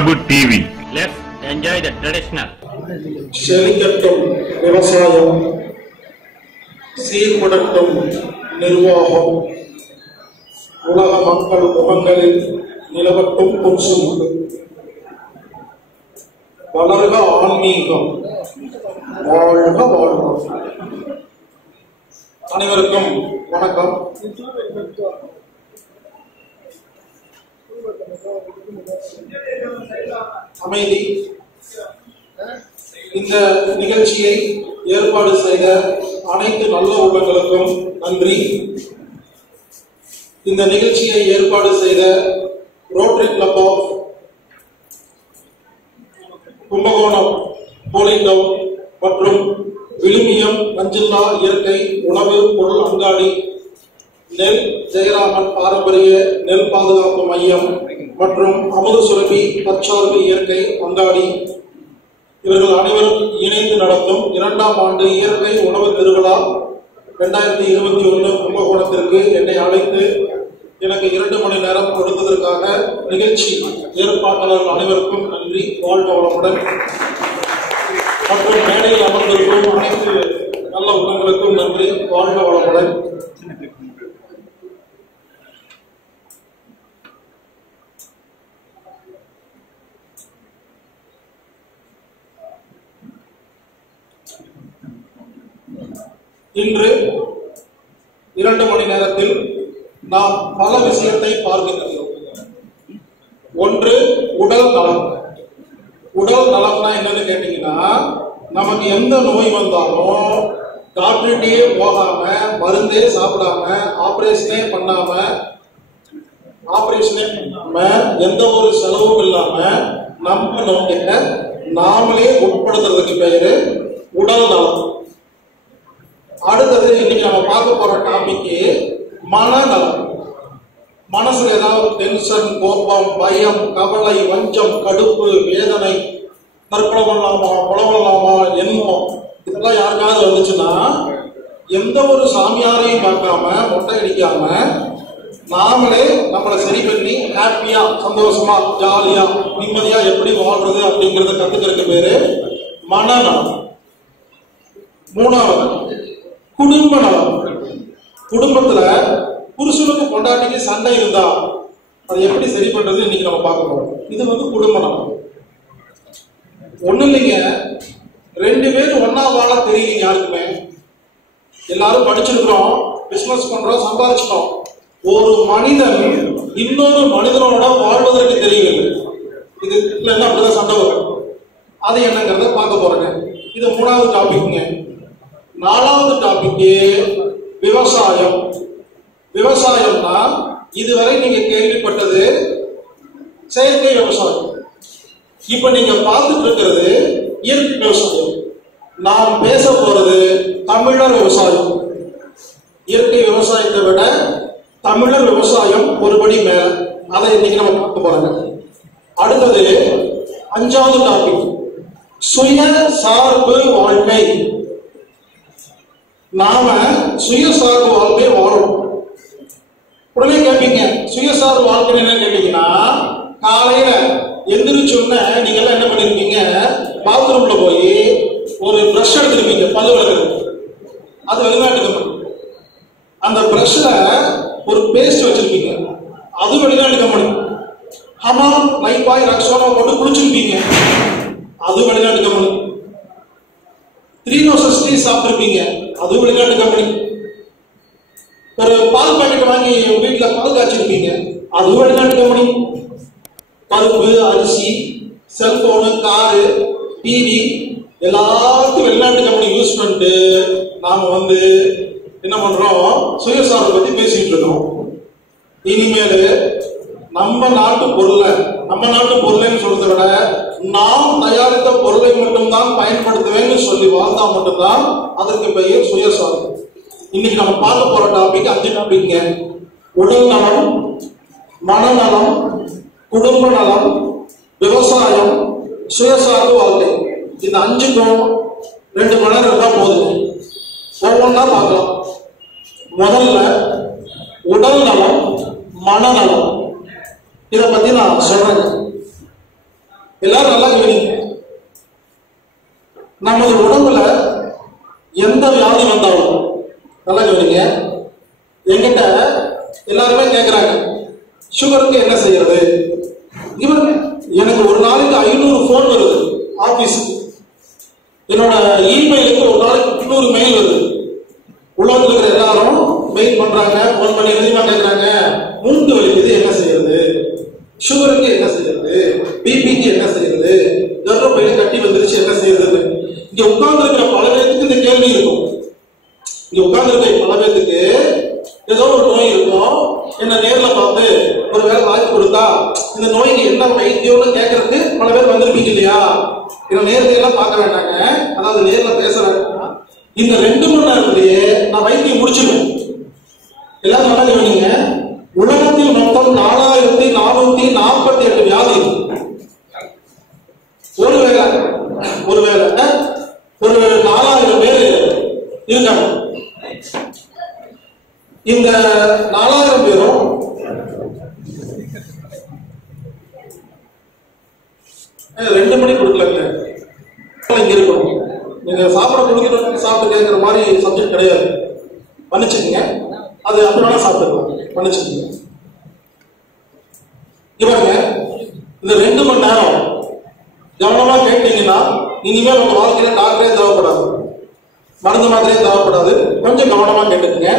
Sabu TV. Let's enjoy the traditional. செழிக்கட்டும் விவசாயம், சீர்படட்டும் நிர்வாகம், உலக மக்கள் முகங்களில் நிலவட்டும் புன்சுமுண்டு, வளர்க ஆன்மீகம், வாழ்க வாழ்வோம். அனைவருக்கும் வணக்கம். அமைதி. இந்த நிகழ்ச்சியை ஏற்பாடு செய்த அனைத்து நல்ல உள்ளங்களுக்கும் நன்றி. இந்த நிகழ்ச்சியை ஏற்பாடு செய்த ரோட்டரி கிளப் ஆஃப் கும்பகோணம் போலிடவுன் மற்றும் விழுமியம் மஞ்சில்லா இயற்கை உணவு பொருள் அங்காடி, நெல் ஜெயராமன் பாரம்பரிய நெல் பாதுகாப்பு மையம் மற்றும் அமுத சுரபி தற்சார்பு இயற்கை அங்காடி இவர்கள் அனைவரும் இணைந்து நடத்தும் 2ஆம் ஆண்டு இயற்கை உணவு திருவிழா 2021 கும்பகோணத்திற்கு என்னை அழைத்து எனக்கு 2 மணி நேரம் கொடுத்ததற்காக நிகழ்ச்சி ஏற்பாட்டாளர்கள் அனைவருக்கும் நன்றி. வாழ்க வளமுடன். மற்றும் மேடையில் அமர்ந்திருக்கும் அனைத்து நல்ல உள்ளங்களுக்கும் நன்றி. வாழ்க வளமுடன். இன்று 2 மணி நேரத்தில் நாம் பல விஷயத்தை பார்க்கின்றோம். ஒன்று, உடல் நலம். உடல் நலம்னா என்னன்னு கேட்டீங்கன்னா, நமக்கு எந்த நோய் வந்தாலும் டாக்டர்கிட்டே போகாம, மருந்தே சாப்பிடாம, ஆபரேஷனே பண்ணாம, எந்த ஒரு செலவும் இல்லாம நம்ம நோயை நாமளே உட்படுத்துறதுக்கு பெயரு உடல் நலம். அடுத்தது இன்னைக்கு நம்ம பார்க்க போற டாபிக் மனநலம். மனசுல ஏதாவது டென்ஷன், கோபம், பயம், கவலை, வஞ்சம், கடுப்பு, வேதனை, தற்கொலை பண்ணலாமா, கொலை பண்ணலாமா, எண்ணம், இதெல்லாம் யாருக்காவது வந்துச்சுன்னா எந்த ஒரு சாமியாரையும் பார்க்காம, மொட்டை அடிக்காம நாமளே நம்மளை சரி பண்ணி ஹாப்பியா, சந்தோஷமா, ஜாலியா, நிம்மதியா எப்படி வாழ்றது அப்படிங்கறத கத்துக்கிறதுக்கு பேரு மனநலம். மூணாவது, குடும்ப நலம். குடும்பத்துல புருஷனுக்கு பொண்டாட்டிக்கு சண்டை இருந்தா அதை எப்படி சரி பண்றது இன்னைக்கு நம்ம பார்க்க போறோம். இது குடும்ப நலம். ஒண்ணு இல்லைங்க, 2 பேரும் ஒன்னா வாழ தெரியலீங்க யாருக்குமே. எல்லாரும் படிச்சிருக்கிறோம், பிசினஸ் பண்றோம், சம்பாதிச்சிட்டோம். ஒரு மனிதன் இன்னொரு மனிதனோட வாழ்வதற்கு தெரியவில்லை. இது அப்படிதான் சண்டை வரும். அது என்னங்கிறத பார்க்க போறேங்க. இது 3வது டாபிக்ங்க. 4வது டாபிக் விவசாயம். விவசாயம்னா இதுவரை நீங்க கேள்விப்பட்டது செயற்கை விவசாயம். இப்ப நீங்க பார்த்துட்டு இருக்கிறது இயற்கை விவசாயம். நாம் பேச போறது தமிழர் விவசாயம். இயற்கை விவசாயத்தை விட தமிழர் விவசாயம் ஒருபடி மேல. அதை இன்னைக்கு நம்ம பார்க்க போறோங்க. அடுத்தது 5வது டாபிக் சுய சார்பு வாழ்க்கை. நாம சுயசார்பு வாழ்க்கை வாழணும். உடனே கேட்பீங்க, சுயசார்பு வாழ்க்கை என்ன கேட்டீங்கன்னா, காலையில எந்திரிச்சோன்ன நீங்க எல்லாம் என்ன பண்ணிருக்கீங்க, பாத்ரூம்ல போய் ஒரு பிரஷ் எடுத்திருப்பீங்க, பல்லு விளக்குறது. அது வெளிநாட்டு கம்பெனி. அந்த பிரஷ்ல ஒரு பேஸ்ட் வச்சிருப்பீங்க, அது வெளிநாட்டு கம்பெனி. ஹமாம், லைபாய், ரக்ஸோனா போட்டு குளிச்சிருப்பீங்க, அது வெளிநாட்டு கம்பெனி. 3 ரோசஸ் டீ சாப்பிட்டிருப்பீங்க, அது வெளிநாட்டு கம்பெனி. ஒரு பால் பாக்கெட் வாங்கி வீட்டுல பால் காய்ச்சிருப்பீங்க, அது வெளிநாட்டு கம்பெனி. பருப்பு, அரிசி, செல்போனு, காரு, டிவி எல்லாத்தையும் வெளிநாட்டு கம்பெனி யூஸ் பண்ணிட்டு நாம என்ன பண்றோம், சுயசார்பை பத்தி பேசிட்டு இருக்கோம். இனிமேல் நம்ம நாட்டு பொருளைன்னு சொல்றதை விட நாம் தயாரித்த பொருளை மட்டும்தான் பயன்படுத்துவேன்னு சொல்லி வாழ்ந்தா மட்டும்தான் அதற்கு பெயர் சுயசார்பு. இன்னைக்கு நம்ம பார்க்க போற டாபிக் 5 டாபிக். உடல் நலம், மனநலம், குடும்ப நலம், விவசாயம், சுயசார்பு வாழ்க்கை. இந்த 5க்கும் 2 மணி நேரம் இருந்தா போதும். ஒவ்வொன்றா பார்க்கலாம். முதல்ல உடல் நலம், மனநலம். இதை பத்தி நான் சொல்றேன். எல்லாரும் நல்லா கவனிங்க. நமது உடம்புல எந்த வியாதி வந்தாலும் நல்லா கவனிங்க. என்கிட்ட எல்லாருமே கேட்கிறாங்க, சுகருக்கு என்ன செய்யறது? இவன் எனக்கு ஒரு நாளைக்கு 500 போன் வருது ஆபீஸுக்கு. என்னோட இமெயிலுக்கு ஒரு நாளைக்கு 200 மெயில் வருது. உலகத்தில் இருக்கிற எல்லாரும் மெயில் பண்றாங்க, போன் பண்ணி எதுவுமா கேட்கறாங்க, மூட்டு வலிக்குது என்ன செய்யறது, சுகருக்கு என்ன செய்யறது, பிபிக்கு என்ன செய்யறது, கர்ப்பப்பையில கட்டி வந்துருச்சு என்ன செய்யறது. இங்க உட்கார்ந்து இருக்கிற பல பேருக்கு இந்த கேள்வி இருக்கும். இங்க உட்கார்ந்து இருக்கிற பல பேருக்கு ஏதோ ஒரு நோய் இருக்கும். என்ன நேர்ல பார்த்து ஒரு வேலை வாய்ப்பு கொடுத்தா இந்த நோய்க்கு என்ன வைத்தியம்னு கேட்கறதுக்கு பல பேர் வந்திருப்பீங்க இல்லையா? என்ன நேர்ல எல்லாம் பார்க்க வேண்டாங்க, அதாவது நேர்ல பேச வேண்டாம். இந்த 2 மணி நேரத்திலேயே நான் வைத்தியம் முடிச்சிடுவேன். எல்லாரும் நல்லா கவனிங்க. உலகத்தில் மொத்தம் 4448 வியாதி. ஒருவேளை ஒரு 4000 பேர் இருக்காங்க. இந்த 4000 பேரும் ரெண்டு மணி கொடுக்கலங்க. இங்க இருக்கணும். நீங்க சாப்பிட கொடுக்கணும், சாப்பிட்டு கேட்கிற மாதிரி சப்ஜெக்ட் கிடையாது. மன்னிச்சுக்கீங்க, அது அப்படி வேணா சாப்பிட்டுக்கலாம். மன்னிச்சுக்கீங்க. இவங்க இந்த 2 மணி நேரம் கவனமா கேட்டீங்கன்னா இனிமேல் உங்க வாழ்க்கையில டாக்டரே தேவைப்படாது, மருந்து மாத்திரையே தேவைப்படாது. கொஞ்சம் கவனமா கேட்டுக்கீங்க.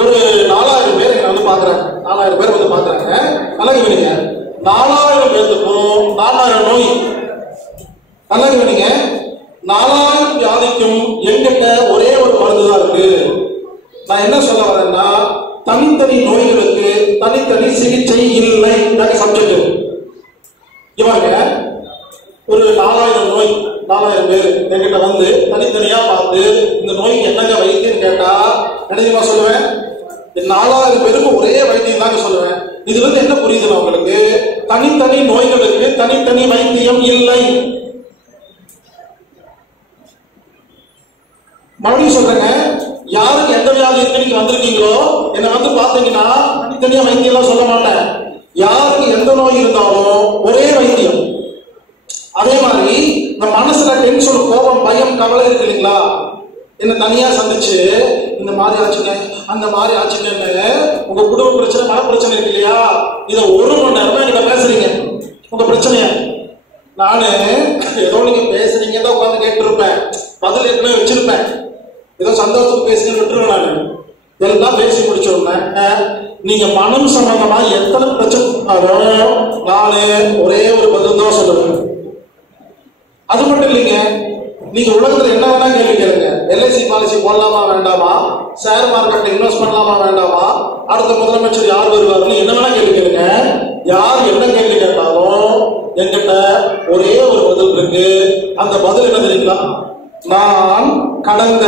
ஒரு 4000 பேர் என்ன வந்து பாக்குறாங்க. 4000 பேர் வந்து பாக்குறாங்க. நல்லா கவனிங்க. 4000 பேருக்கும் 4000 நோய். நல்லா கவனிங்க. 4000 வியாதிக்கும் என்கிட்ட ஒரே ஒரு மருந்து தான் இருக்கு. நான் என்ன சொல்ல வரேன்னா, தனித்தனி நோய்களுக்கு தனித்தனி சிகிச்சை இல்லை. சப்ஜெக்ட். இவங்க ஒரு 4000 நோய், 4000 பேர் என்கிட்ட வந்து தனித்தனியா பார்த்து இந்த நோய்க்கு என்னங்க வைத்தியம் கேட்டா என்ன சொல்லுவேன்? 4000 பேருக்கு ஒரே வைத்தியம் தாங்க சொல்லுவேன். இது வந்து என்ன புரியுதுன்னா உங்களுக்கு, தனித்தனி நோய்களுக்கு தனித்தனி வைத்தியம் இல்லை. மறுபடியும் சொல்றேங்க, யாருக்கு எந்த வியாதி இருக்கு நீங்க வந்திருக்கீங்களோ என்ன வந்து பாத்தீங்கன்னா தனித்தனியா வைத்தியம் எல்லாம் சொல்ல மாட்டேன். யாருக்கு எந்த நோய் இருந்தாலும் ஒரே வைத்தியம். அதே மாதிரி இந்த மனசுல டென்ஷன், கோபம், பயம், கவலை இருக்கு இல்லைங்களா? என்ன தனியா சந்திச்சு இந்த மாதிரி ஆச்சுங்க, அந்த மாதிரி ஆச்சுங்கன்னு உங்க குடும்ப பிரச்சனை, மன பிரச்சனை இருக்கு இல்லையா? இதை 1 மணி நேரமா நீங்க பேசுறீங்க உங்க பிரச்சனைய. நானு ஏதோ நீங்க பேசுறீங்க தான் உட்காந்து கேட்டு இருப்பேன், பதில் ஏற்கனவே வச்சிருப்பேன். ஏதோ சந்தோஷத்துக்கு பேசுங்க விட்டுருவேன். நானு எல்லாம் பேசி முடிச்ச உடனே நீங்க மனம் சம்பந்தமா எத்தனை பிரச்சனை நானு ஒரே ஒரு பதில் தான் சொல்லுவேன். அது மட்டும் இல்லைங்க, நீங்க உலகத்துல என்ன வேணா கேள்வி கேளுங்க. எல்ஐசி பாலிசி போடலாமா வேண்டாமா, ஷேர் மார்க்கெட்ல இன்வெஸ்ட் பண்ணலாமா வேண்டாமா, அடுத்த முதலமைச்சர் யார் வருவாருன்னு என்ன வேணா கேள்வி கேளுங்க. யார் என்ன கேள்வி கேட்டாலும் என்கிட்ட ஒரே ஒரு பதில் இருக்கு. அந்த பதில் என்ன தெரியுங்களா? நான் கடந்த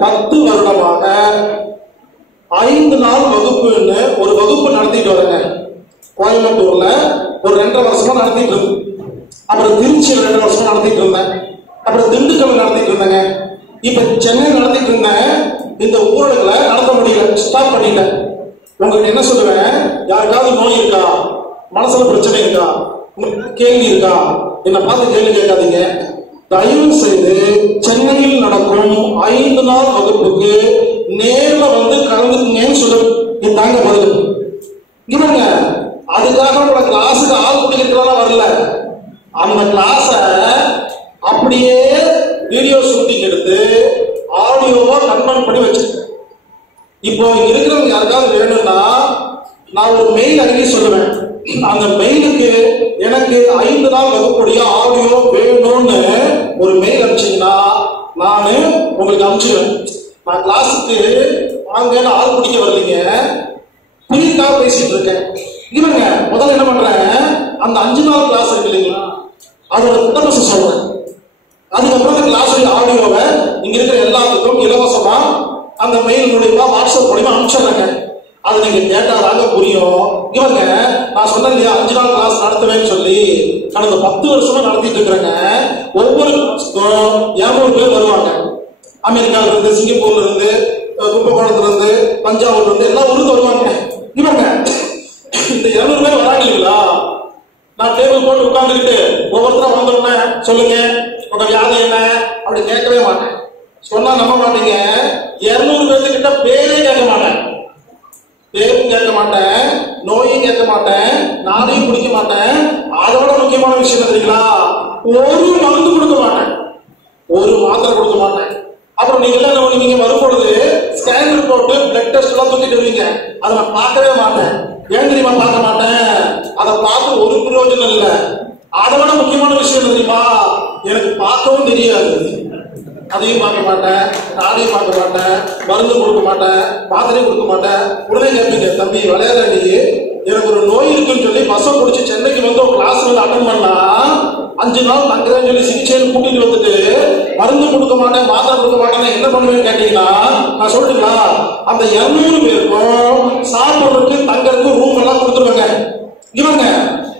10 வருடமாக 5 நாள் வகுப்புன்னு ஒரு வகுப்பு நடத்திட்டு வரேங்க. கோயம்புத்தூர்ல ஒரு 2.5 வருஷமா நடத்திட்டு இருந்தேன். அப்புறம் திருச்சியில் 2 வருஷமா நடத்திட்டு இருந்தேன். அப்புறம் திண்டுக்கல் நடத்திட்டு இருந்தேங்க. இப்ப சென்னை நடத்திட்டு இருந்தேன். இந்த ஊரடங்குல நடத்த முடியல, ஸ்டாப் பண்ணிட்டேன். உங்களுக்கு என்ன சொல்லுவேன், யாருக்காவது நோய் இருக்கா, மனசுல பிரச்சனை இருக்கா, கேள்வி இருக்கா, என்ன பார்த்து கேள்வி கேட்காதீங்க. தயவு செய்து சென்னையில் நடக்கும் 5 நாள் வகுப்புக்கு நேர்ல வந்து கலந்துக்குங்கன்னு சொல்லுங்க. தாங்க பதில். இவங்க அதுக்காக உங்களோட கிளாஸுக்கு ஆள் பிடிக்கிறதுலாம் வரல. அந்த கிளாஸ அப்படியே வீடியோ ஷூட்டிங் எடுத்து ஆடியோவா கன்வெர்ட் பண்ணி வச்சிருக்கேன். இப்போ இருக்கிறவங்க யாருக்காவது வேணும்னா நான் ஒரு மெயில் அனுப்பி சொல்லுவேன். அந்த மெயிலுக்கு எனக்கு 5 நாள் வகுப்புடைய ஆடியோ வேணும்னு ஒரு மெயில் அனுப்பிச்சீங்கன்னா நான் உங்களுக்கு அனுப்பிச்சிடுவேன். நான் கிளாஸுக்கு வாங்கன்னு ஆள் பிடிக்க வரலீங்க, புரியுதா பேசிட்டு இருக்கேன். இவங்க முதல்ல என்ன பண்றேன், அந்த 5 நாள் கிளாஸ் இருக்கு இல்லைங்களா, அதோட சிலபஸ் சொல்றேன். அதுக்கப்புறம் அந்த கிளாஸ் ஆடியோவை இங்க இருக்கிற எல்லாத்துக்கும் இலவசமா அந்த மெயில் மூலியமா, வாட்ஸ்அப் மூலியமா அனுப்பிச்சிடுறாங்க. அது நீங்க கேட்டாதாங்க புரியும். இவங்க நான் சொன்னேன் இல்லையா 5 நாள் கிளாஸ் நடத்துவேன்னு சொல்லி, கடந்த 10 வருஷமா நடத்திட்டு இருக்கிறேங்க. ஒவ்வொரு கிளாஸுக்கும் 200 பேர் வருவாங்க. அமெரிக்கால இருந்து, சிங்கப்பூர்ல இருந்து, கும்பகோணத்துல இருந்து, தஞ்சாவூர்ல இருந்து எல்லா ஊருக்கு வருவாங்க. இவங்க இந்த 200 பேர் வராங்க இல்லைங்களா, நான் டேபிள் போட்டு உட்கார்ந்துக்கிட்டு ஒவ்வொருத்தரும் வந்தோடனே சொல்லுங்க உங்க வியாதி என்ன அப்படி கேட்கவே மாட்டேன். சொன்னா நம்ப மாட்டீங்க, 200 பேர்த்துக்கிட்ட பேரே கேட்க மாட்டேன், பேரும் கேட்க மாட்டேன், நோயும் கேட்க மாட்டேன், நாளையும் குடிக்க மாட்டேன். அதோட முக்கியமான விஷயம் தெரியுங்களா, ஒரு மருந்து கொடுக்க மாட்டேன், ஒரு மாத்திரை கொடுக்க மாட்டேன். அப்புறம் நீங்க எல்லாம் நீங்க வரும்பொழுது ஸ்கேன் ரிப்போர்ட் பிளட் டெஸ்ட் எல்லாம் தூக்கிட்டு வருவீங்க, அதை நான் பார்க்கவே மாட்டேன். ஏன் தெரியுமா பார்க்க மாட்டேன், அதை பார்த்து ஒரு பிரயோஜனம் இல்லை. அதை விட முக்கியமான விஷயம் தெரியுமா, எனக்கு பார்க்கவும் தெரியாது, அதையும் பார்க்க மாட்டேன், நாளையும் பார்க்க மாட்டேன், மருந்து கொடுக்க மாட்டேன், மாத்திரையும் கொடுக்க மாட்டேன். உடனே கேட்பீங்க, தம்பி விளையாட நீ எனக்கு ஒரு நோய் இருக்குன்னு சொல்லி பஸ்ஸை பிடிச்சி சென்னைக்கு வந்து ஒரு கிளாஸ் வந்து அட்டன் பண்ணா 5 நாள் தங்குறேன்னு சொல்லி சிகிச்சைன்னு கூட்டிட்டு வந்துட்டு மருந்து கொடுக்க மாட்டேன், மாத்திரை கொடுக்க மாட்டேன், என்ன பண்ணுவேன்னு கேட்டீங்கன்னா நான் சொல்லிட்டுங்களா, அந்த 200 பேருக்கும் சாப்பிட்றதுக்கு தங்கறதுக்கு ரூம் எல்லாம் கொடுத்துருவாங்க. இவங்க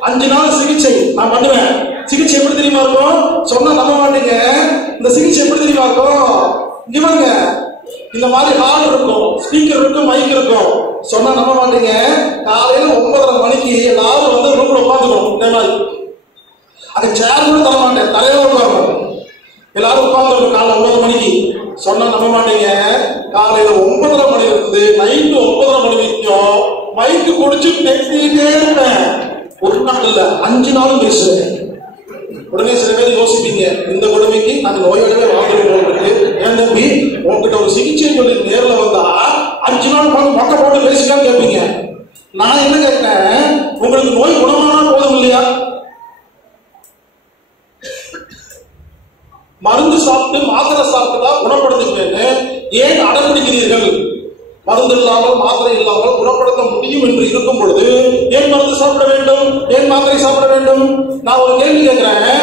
5 நாள் சிகிச்சை நான் பண்ணுவேன். சிகிச்சை எப்படி தெரியுமா இருக்கும், சொன்னா நம்ப மாட்டீங்க, இந்த சிகிச்சை எப்படி தெரியுமா இருக்கும், இவங்க இந்த மாதிரி ஹால் இருக்கும், ஸ்பீக்கர் இருக்கும், மைக் இருக்கும், சொன்னா நம்ப மாட்டீங்க. காலையில 9:30 மணிக்கு எல்லாரும் வந்து ரூம்ல உட்காந்துக்கணும். இந்த மாதிரி அங்க சேர் கூட தர மாட்டேன், தலையில உட்காரணும், எல்லாரும் உட்காந்துருக்கும் காலைல 9 மணிக்கு. சொன்னா நம்ப மாட்டீங்க, காலையில 9:30 மணி இருந்து நைட்டு 9:30 மணி வரைக்கும் மைக்கு குடிச்சு பேசிட்டே இருப்பேன். ஒரு நாள் இல்ல, 5 நாளும் பேசுவேன். உடனே சில பேர் யோசிப்பீங்க, இந்த கொடுமைக்கு நாங்க நோயோடவே வாழ்ந்துருக்கோம். ஏன் தம்பி உங்ககிட்ட ஒரு சிகிச்சை சொல்லி நேரில் வந்தா 5 நாள் மொக்க போட்டு பேசிக்கான்னு கேட்பீங்க. நான் என்ன கேட்டேன், உங்களுக்கு நோய் குணமானா போதும் இல்லையா, மருந்து சாப்பிட்டு மாத்திரை சாப்பிட்டா குணப்படுத்துவேன்னு ஏன் அடம்பிடிக்கிறீர்கள்? மருந்து இல்லாமல் மாத்திரை இல்லாமல் குணப்படுத்த முடியும் என்று இருக்கும் பொழுது ஏன் மருந்து சாப்பிட வேண்டும், ஏன் மாத்திரை சாப்பிட வேண்டும்? நான் ஒரு கேள்வி கேட்கிறேன்,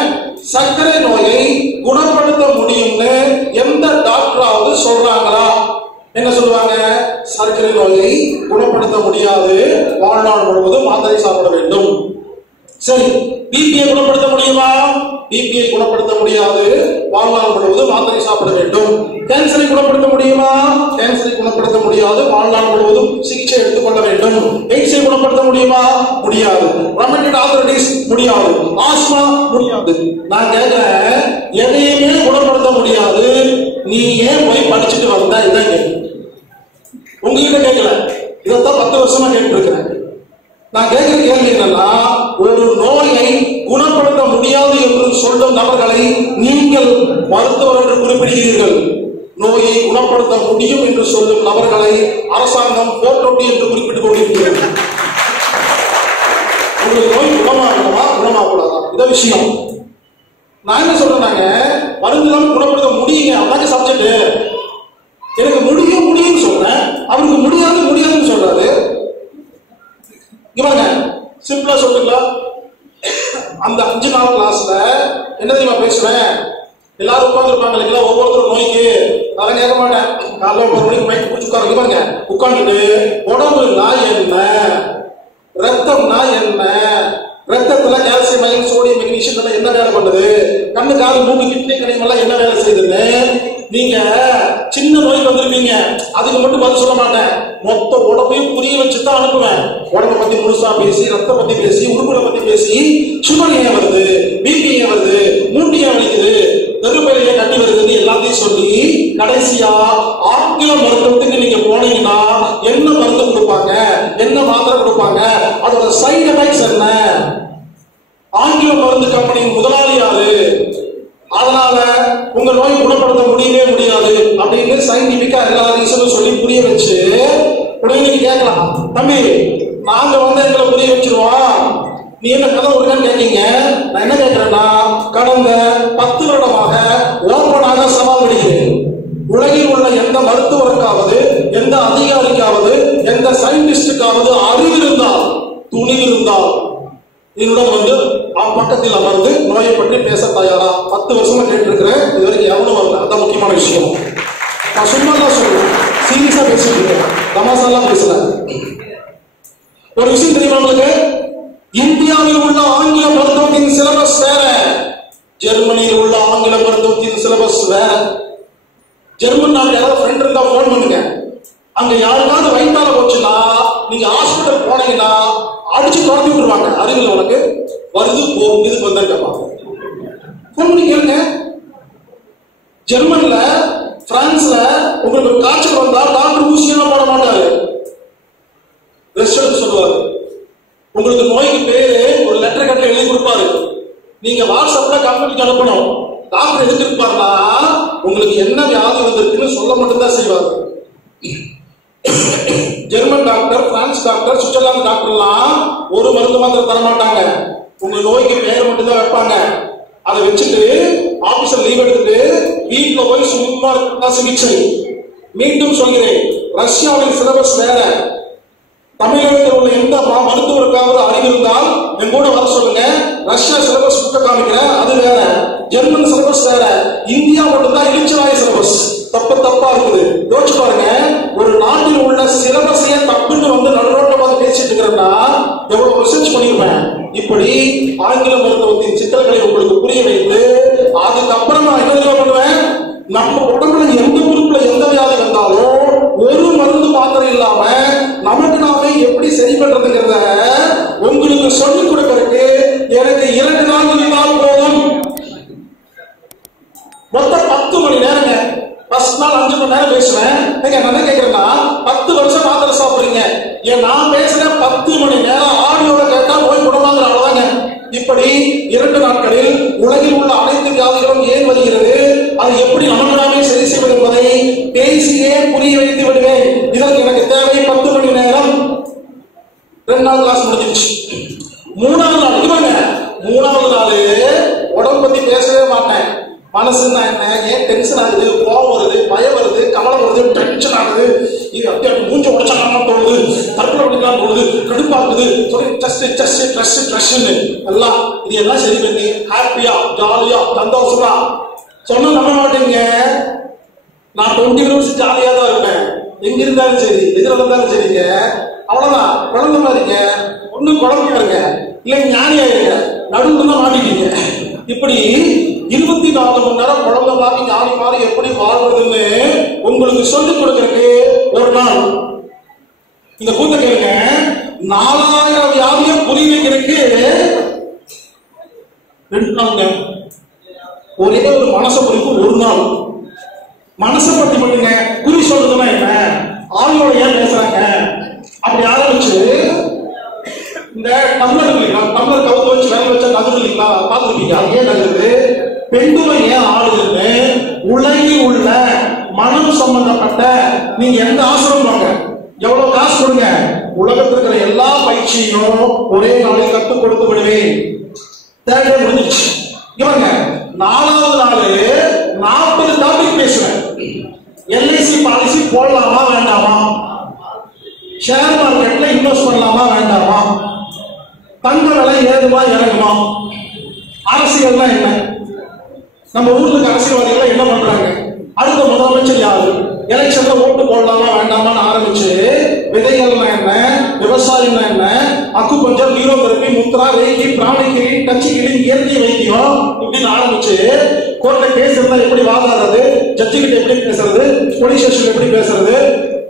சர்க்கரை நோயை குணப்படுத்த முடியும்னு எந்த டாக்டராவது சொல்றாங்களா? என்ன சொல்லுவாங்க, சர்க்கரை நோயை குணப்படுத்த முடியாது, வாழ்நாள் முழுவதும் மாத்திரை சாப்பிட வேண்டும். சரி, பிபியை குணப்படுத்த முடியுமா? பிபியை குணப்படுத்த முடியாது, வாழ்நாள் முழுவதும் மாத்திரை சாப்பிட வேண்டும். கேன்சரை குணப்படுத்த முடியுமா? கேன்சரை குணப்படுத்த முடியாது, வாழ்நாள் முழுவதும் சிகிச்சை எடுத்துக்கொள்ள வேண்டும். எய்ட்ஸை குணப்படுத்த முடியுமா? முடியாது. ரமேட்டட் ஆர்த்ரைட்டிஸ் முடியாது. ஆஸ்மா முடியாது. நான் கேட்கிறேன், எதையுமே குணப்படுத்த முடியாது, நீ ஏன் போய் படிச்சுட்டு வந்த? இதான் கேள்வி. உங்ககிட்ட கேட்கல, இதைத்தான் 10 வருஷமா கேட்டு இருக்கிறேன். நான் கேட்கிற கேள்வி என்னன்னா, ஒரு நோயை குணப்படுத்த முடியாது என்று சொல்லும் நபர்களை நீங்கள் மருத்துவர் என்று குறிப்பிடுகிறீர்கள். நோயை குணப்படுத்த முடியும் என்று சொல்லும் நபர்களை அரசாங்கம் போட்டோட்டி என்று குறிப்பிட்டுக் கொண்டிருக்கிறது. உங்களுக்கு நோய் குணமாகணுமா குணமாகக்கூடாதா, இத விஷயம். நான் என்ன சொல்றேன்னாங்க, மருந்து இல்லாமல் குணப்படுத்த முடியுங்க, அதாங்க சப்ஜெக்ட். எனக்கு முடியும் முடியும்னு சொல்றேன், அவருக்கு முடியாது முடியாதுன்னு சொல்றாரு. இவங்க சிம்பிளா சொல்லுங்களா, அந்த 5 நாள் கிளாஸ்ல என்ன தெரியுமா பேசுவேன், எல்லாரும் உட்கார்ந்துருப்பாங்க இல்லைங்களா, ஒவ்வொருத்தரும் நோய்க்கு அதை கேட்க மாட்டேன். காலைல 9 மணிக்கு மைக் பிடிச்சி உட்காருங்க, இவங்க உட்காந்துட்டு உடம்புனா என்ன, ரத்தம்னா என்ன, ரத்தத்துல கால்சியம் அயன் சோடியம் மெக்னீசியம் எல்லாம் என்ன வேலை பண்ணுது, கண்ணு காது மூக்கு கிட்னி கணையம் எல்லாம் என்ன வேலை செய்யுதுன்னு நீங்க சின்ன நோய்க்கு வந்திருப்பீங்க, அதுக்கு மட்டும் பதில் சொல்ல மாட்டேன், மொத்த உடம்பையும் புரிய வச்சுதான் அனுப்புவேன். உடம்பை பத்தி முழுசா பேசி, ரத்தம் பத்தி பேசி, உறுப்புகளை பத்தி பேசி, சுகர் ஏன் வருது, பிபி ஏன் வருது, மூட்டி ஏன் வலிக்குது, தெருப்பையிலேயே கட்டி வருதுன்னு எல்லாத்தையும் சொல்லி கடைசியா ஆங்கில மருத்துவத்துக்கு நீங்க போனீங்கன்னா என்ன மருந்து கொடுப்பாங்க, என்ன மாத்திரை கொடுப்பாங்க, அதோட சைடு எஃபெக்ட்ஸ் என்ன, ஆங்கில மருந்து கம்பெனியின் முதலாளி யாரு, அதனால உங்க நோய் குணப்படுத்த முடியவே முடியாது அப்படின்னு சயின்டிபிக்கா எல்லா ரீசனும் சொல்லி புரிய வச்சு உடனே கேட்கலாம், தம்பி நாங்க வந்து எங்களை புரிய வச்சிருவோம், நீ என்ன கதை விடுங்கன்னு கேட்டீங்க. நான் என்ன கேட்கிறேன்னா, கடந்த 10 வருடமாக ஓப்பனாக சவால் விடுகிறேன், உலகில் உள்ள எந்த மருத்துவருக்காவது, எந்த அதிகாரிக்காவது, எந்த சயின்டிஸ்டுக்காவது அறிவு இருந்தால், துணிவு இருந்தால் என்னுடன் வந்து பக்கத்தில் அமர்ந்து நோயை பற்றி பேச தயாரா? 10 வருஷமா கேட்டு இருக்கிறேன், இது வரைக்கும் எவனும் வரல. அதான் முக்கியமான விஷயம். நான் சும்மா தான் சொல்றேன், சீரியஸா பேசிட்டு இருக்கேன், தமாசாலாம் பேசல. ஒரு விஷயம் தெரியுமா உங்களுக்கு, இந்தியாவில் உள்ள ஆங்கில மருத்துவத்தின் சிலபஸ் வேற, ஜெர்மனியில் உள்ள ஆங்கில மருத்துவத்தின் சிலபஸ் வேற. ஜெர்மன் நாட்டில் யாராவது ஃப்ரெண்ட் இருந்தா போன் பண்ணுங்க. அங்க யாருக்காவது வயிற்றால போச்சுன்னா நீங்க ஹாஸ்பிட்டல் போனீங்கன்னா அடிச்சு துரத்தி விட்டுருவாங்க. அறிவில் உனக்கு வருது போகும், இதுக்கு வந்தா கேட்பாங்க. போன் பண்ணி கேளுங்க. ஜெர்மன்ல, பிரான்ஸ்ல உங்களுக்கு ஒரு காய்ச்சல் வந்தா டாக்டர் ஊசியெல்லாம் போட மாட்டாரு, ரெஸ்ட் எடுத்து சொல்லுவாரு. உங்களுக்கு நோய்க்கு பேரு ஒரு லெட்டர் கட்டில எழுதி கொடுப்பாரு, நீங்க வாட்ஸ்அப்ல கம்பெனிக்கு அனுப்பணும். டாக்டர் எதுக்கு இருப்பாருன்னா உங்களுக்கு என்ன வியாதி வந்திருக்குன்னு சொல்ல மட்டும்தான் செய்வாரு. German doctor, France doctor, Switzerland டாக்டர்லாம் ஒரு மருந்து மாத்திரம் தர மாட்டாங்க, உங்க நோய்க்கு பேரை மட்டும்தான் வைப்பாங்க. அதை வச்சுட்டு ஆபீஸ்ல லீவ் எடுத்துட்டு வீட்டுல போய் சும்மா சிகிச்சை. மீண்டும் சொல்கிறேன், ரஷ்யாவின் சிலபஸ் வேற. தமிழகத்தில் உள்ள எந்த மருத்துவருக்காவது அறிவு இருந்தால் என் கூட வர சொல்லுங்க. ரஷ்யா சிலபஸ் புக்க காமிக்கிறேன், அது வேற. ஜெர்மன் சிலபஸ் வேற. இந்தியா மட்டும்தான் இளிச்சவாய் சிலபஸ். தப்பா இருக்குது. யோசிச்சு பாருங்க, ஒரு நாட்டில் உள்ள சிலபஸையே தப்புன்னு வந்து நடுரோட்ட பார்த்து பேசிட்டு இருக்கிறேன்னா எவ்வளவு ரிசர்ச் பண்ணிருப்பேன். இப்படி ஆங்கில மருத்துவத்தின் சிக்கல்களை உங்களுக்கு புரிய வைத்து அதுக்கப்புறமா என்ன பண்ணுவேன், நம்ம உடம்புல எந்த உறுப்புல எந்த வியாதி வந்தாலும் ஒரு மருந்து மாத்திரை இல்லாம நமக்கு நாமே எப்படி சரி பண்றதுங்கிறத உங்களுக்கு சொல்லிக் கொடுக்கறதுக்கு எனக்கு 2 நாள் இருந்தால் போதும். மொத்தம் 10 மணி நேரங்க. ஃபர்ஸ்ட் நாள் 5 மணி நேரம் பேசுவேன். நீங்க என்ன கேட்கறேன்னா 10 வருஷம் மாத்திரை சாப்பிடுறீங்க, ஏன் நான் பேசுறேன் 10 மணி நேரம் ஆடியோட கேட்டா நோய் குணமாங்கிற அளவுதாங்க. இப்படி 2 நாட்களில் உலகில் உள்ள அனைத்து வியாதிகளும் ஏன் வருகிறது, அது எப்படி நமக்கு நாமே சரி செய்வது என்பதை பேசியே புரிய வைத்து விடுவேன். இதற்கு எனக்கு தேவை 10 மணி நேரம். 2 நாள் கிளாஸ் முடிஞ்சிருச்சு. 3ஆவது நாள் இவங்க 3ஆவது நாள் உடம்பு பத்தி பேசவே மாட்டேன். மனசுன்னா என்ன, ஏன் டென்ஷன் ஆகுது, கோவம் வருது, பயம் வருது, கவலை வருது, டென்ஷன் ஆகுது, இது அப்படியே மூஞ்சி உடைச்சாலாம் தோணுது, தற்கொலை பண்ணிக்கலாம் தோணுது, கடுப்பாக்குது, சொல்லி ட்ரெஸ்ன்னு எல்லாம் இது எல்லாம் சரி பண்ணி ஹாப்பியா ஜாலியா சந்தோஷமா சொன்ன நம்ப மாட்டீங்க. நான் 20 நிமிஷம் ஜாலியா தான் இருப்பேன், எங்க இருந்தாலும் சரி, எதிர வந்தாலும் சரிங்க. அவ்வளவுதான், குழந்தை மாதிரிங்க. ஒண்ணு குழந்தையா இருங்க, இல்ல ஞானியா இருங்க, நடுவுல தான் மாட்டிட்டீங்க. இப்படி 24 மணி நேரம் குழந்தை மாதிரி ஞானி மாதிரி எப்படி வாழ்றதுன்னு உங்களுக்கு சொல்லிக் கொடுக்கறதுக்கு ஒரு நாள். இந்த கூத்த கேளுங்க, 4000 வியாதியை புரிய வைக்கிறதுக்கு 2 நாளுங்க. ஒரே ஒரு மனச குறிப்பு 1 நாள். மனசை பத்தி பண்ணுங்க. குறி சொல்றதுன்னா என்ன, ஆளுநர் ஏன் பேசுறாங்க அப்படி ஆரம்பிச்சு இந்த டம்ளர் இல்லைங்களா, டம்ளர் கவுத்து வச்சு வேலை வச்சா நகரு இல்லைங்களா, பார்த்துருப்பீங்க. அது ஏன் நகருது, பெண்களை ஏன் ஆளுதுன்னு உலகில் உள்ள மனம் சம்பந்தப்பட்ட நீங்க எந்த ஆசிரம் வாங்க, எவ்வளவு காசு கொடுங்க, உலகத்தில் இருக்கிற எல்லா பயிற்சியும் ஒரே நாளில் கற்றுக் கொடுத்து விடுவேன். தேவையே முடிஞ்சிச்சு. இவங்க 4ஆவது நாள் 40 டாபிக் பேசுவேன். எல்ஐசி பாலிசி போடலாமா வேண்டாமா, ஷேர் மார்க்கெட்ல இன்வெஸ்ட் பண்ணலாமா வேண்டாமா, தங்க விலை ஏறுமா இறங்குமா, அரசியல்னா என்ன, நம்ம ஊருக்கு அரசியல்வாதிகள் என்ன பண்றாங்க, அடுத்த முதலமைச்சர் யாரு, எலெக்ஷன்ல ஓட்டு போடலாமா வேண்டாமான்னு ஆரம்பிச்சு விதைகள்னா என்ன, விவசாயம்னா என்ன, அக்குபஞ்சர், நியூரோதெரபி, முத்ரா, ரேகி, பிராணிகிரி, டச்சிகிரி, இயற்கை வைத்தியம் இப்படின்னு ஆரம்பிச்சு கோர்ட்ல கேஸ் இருந்தா எப்படி வாதாடுறது, ஜட்ஜி கிட்ட எப்படி பேசுறது, போலீஸ் ஸ்டேஷன் எப்படி பேசுறது,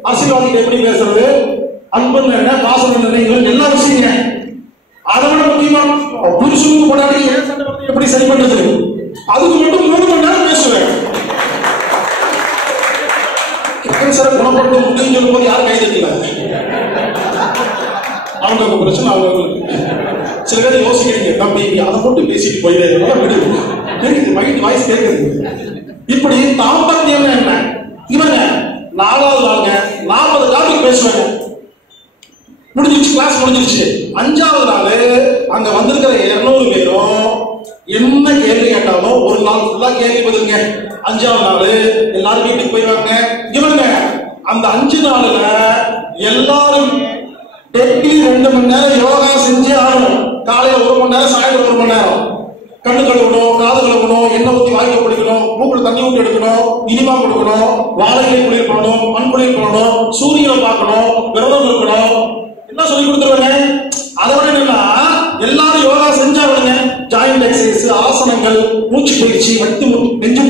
அரசியல்வாதிகிட்ட எப்படி பேசுறது, அன்புன்னு என்ன, பாசம் என்ன, எல்லா விஷயங்க. அதை விட முக்கியமா புருஷனுக்கு போராடி எப்படி சரி பண்றது, அதுக்கு மட்டும் 3 மணி நேரம் பேசுவேன். கேன்சரை குணப்படுத்த முடியும் சொல்லும் போது யாரும் கைதட்டல. அவங்க பிரச்சனை அவங்களுக்கு. சில பேர் யோசிக்கிறீங்க, தம்பி அதை மட்டும் பேசிட்டு போயிடுது, மைண்ட் வாய்ஸ் கேட்குது. இப்படி தாம்பத்தியம் என்ன, இவங்க 4ஆவது நாளுங்க 40 டாபிக் பேசுவாங்க. முடிஞ்சிருச்சு, கிளாஸ் முடிஞ்சிருச்சு. 5ஆவது நாள் அங்க வந்திருக்கிற 200 பேரும் என்ன கேள்வி கேட்டாலும் ஒரு நாள் ஃபுல்லா கேள்வி பதிலுங்க. 5ஆவது நாள் எல்லாரும் வீட்டுக்கு போயிடுவாங்க. இவங்க அந்த 5 நாள்ல எல்லாரும் டெய்லி 2 மணி நேரம் யோகா செஞ்சு ஆகணும். காலையில 1 மணி நேரம், சாயந்தரம் 1 மணி நேரம். கண்ணு கழுவணும், காது கழுவணும், எண்ணெய் ஊற்றி வாய்க்க பிடிக்கணும், மூக்குல தண்ணி ஊற்றி எடுக்கணும், இனிமா கொடுக்கணும், வாழைகளை குளிர் பண்ணணும், மண் குளிர் பண்ணணும், சூரியனை பார்க்கணும், விரதம் இருக்கணும், எல்லாம் சொல்லி கொடுத்துருவாங்க. அதை விட என்னன்னா எல்லாரும் யோகா செஞ்சா விடுங்க. ஜாயிண்ட் எக்ஸசைஸ், ஆசனங்கள், மூச்சு பயிற்சி, நெஞ்சு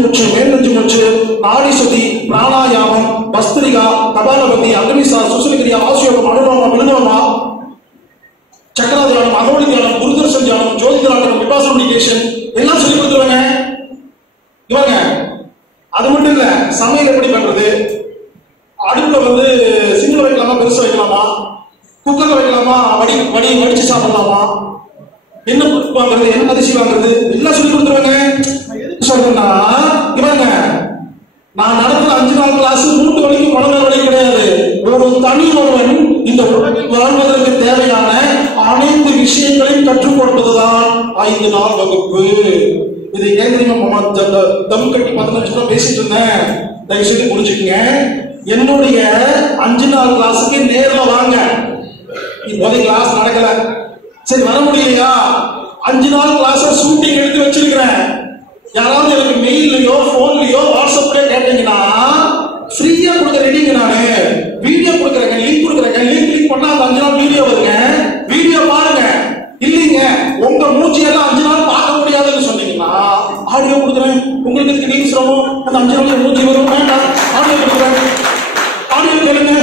மூச்சு, மேல் நெஞ்சு மூச்சு, நாடி சுத்தி, பிராணாயாமம், பஸ்திரிகா, கபாலபதி, அக்னிசா, சுசுரிகிரியா, ஆசியோகம், அனுலோமா, விழுந்தோமா, சக்கர தியானம், அகவடி தியானம், குருதர்ஷன் தியானம், ஜோதி விபாசனா மெடிடேஷன் எல்லாம் சொல்லி கொடுத்துருவாங்க. இவங்க அது மட்டும் இல்ல, சமையல் எப்படி பண்றது, அடுப்புல வந்து சிம்ல வைக்கலாமா பெருசா வைக்கலாமா, குக்கர்ல வைக்கலாமா வடிச்சு சாப்பிடலாமா, என்ன வாங்குறது என்ன அரிசி வாங்குறது எல்லாம் சொல்லி கொடுத்துருவாங்க. எதுக்கு சொல்றேன்னா, இவங்க நான் நடத்துற 5 நாள் கிளாஸ் மூட்டு வலிக்கும் மனநல வலி கிடையாது. ஒரு தனி ஒருவன் இந்த உலகில் வாழ்வதற்கு தேவையான அனைத்து விஷயங்களையும் கற்றுக் கொடுப்பதுதான் 5 நாள் வகுப்பு. இது ஏன் தெரியுமா, தம் கட்டி 15 நிமிஷம் பேசிட்டு இருந்தேன். தயவு செய்து புரிஞ்சுக்கங்க, என்னுடைய 5 நாள் கிளாஸுக்கு நேர்ல வாங்க. இப்போதைக்கு கிளாஸ் நடக்கல, சரி வர முடியலையா, 5 நாள் கிளாஸ் ஷூட்டிங் எடுத்து வச்சிருக்கிறேன். யாராவது எனக்கு மெயிலையோ போன்லயோ வாட்ஸ்அப்லயோ கேட்டீங்கன்னா ஃப்ரீயா கொடுக்க ரெடிங்க. நானு வீடியோ கொடுக்குறேங்க, லிங்க் கொடுக்குறேங்க. லிங்க் கிளிக் பண்ணா அந்த 5 நாள் வீடியோ வருங்க, வீடியோ பாருங்க. இல்லைங்க உங்க மூச்சியெல்லாம் 5 நாள் பார்க்க முடியாதுன்னு சொன்னீங்கன்னா ஆடியோ கொடுக்குறேன். உங்களுக்கு இதுக்கு நீங்க சிரமம், அந்த 5 நாள் மூச்சு வரும், வேண்டாம் ஆடியோ கொடுக்குறேன், ஆடியோ கேளுங்க.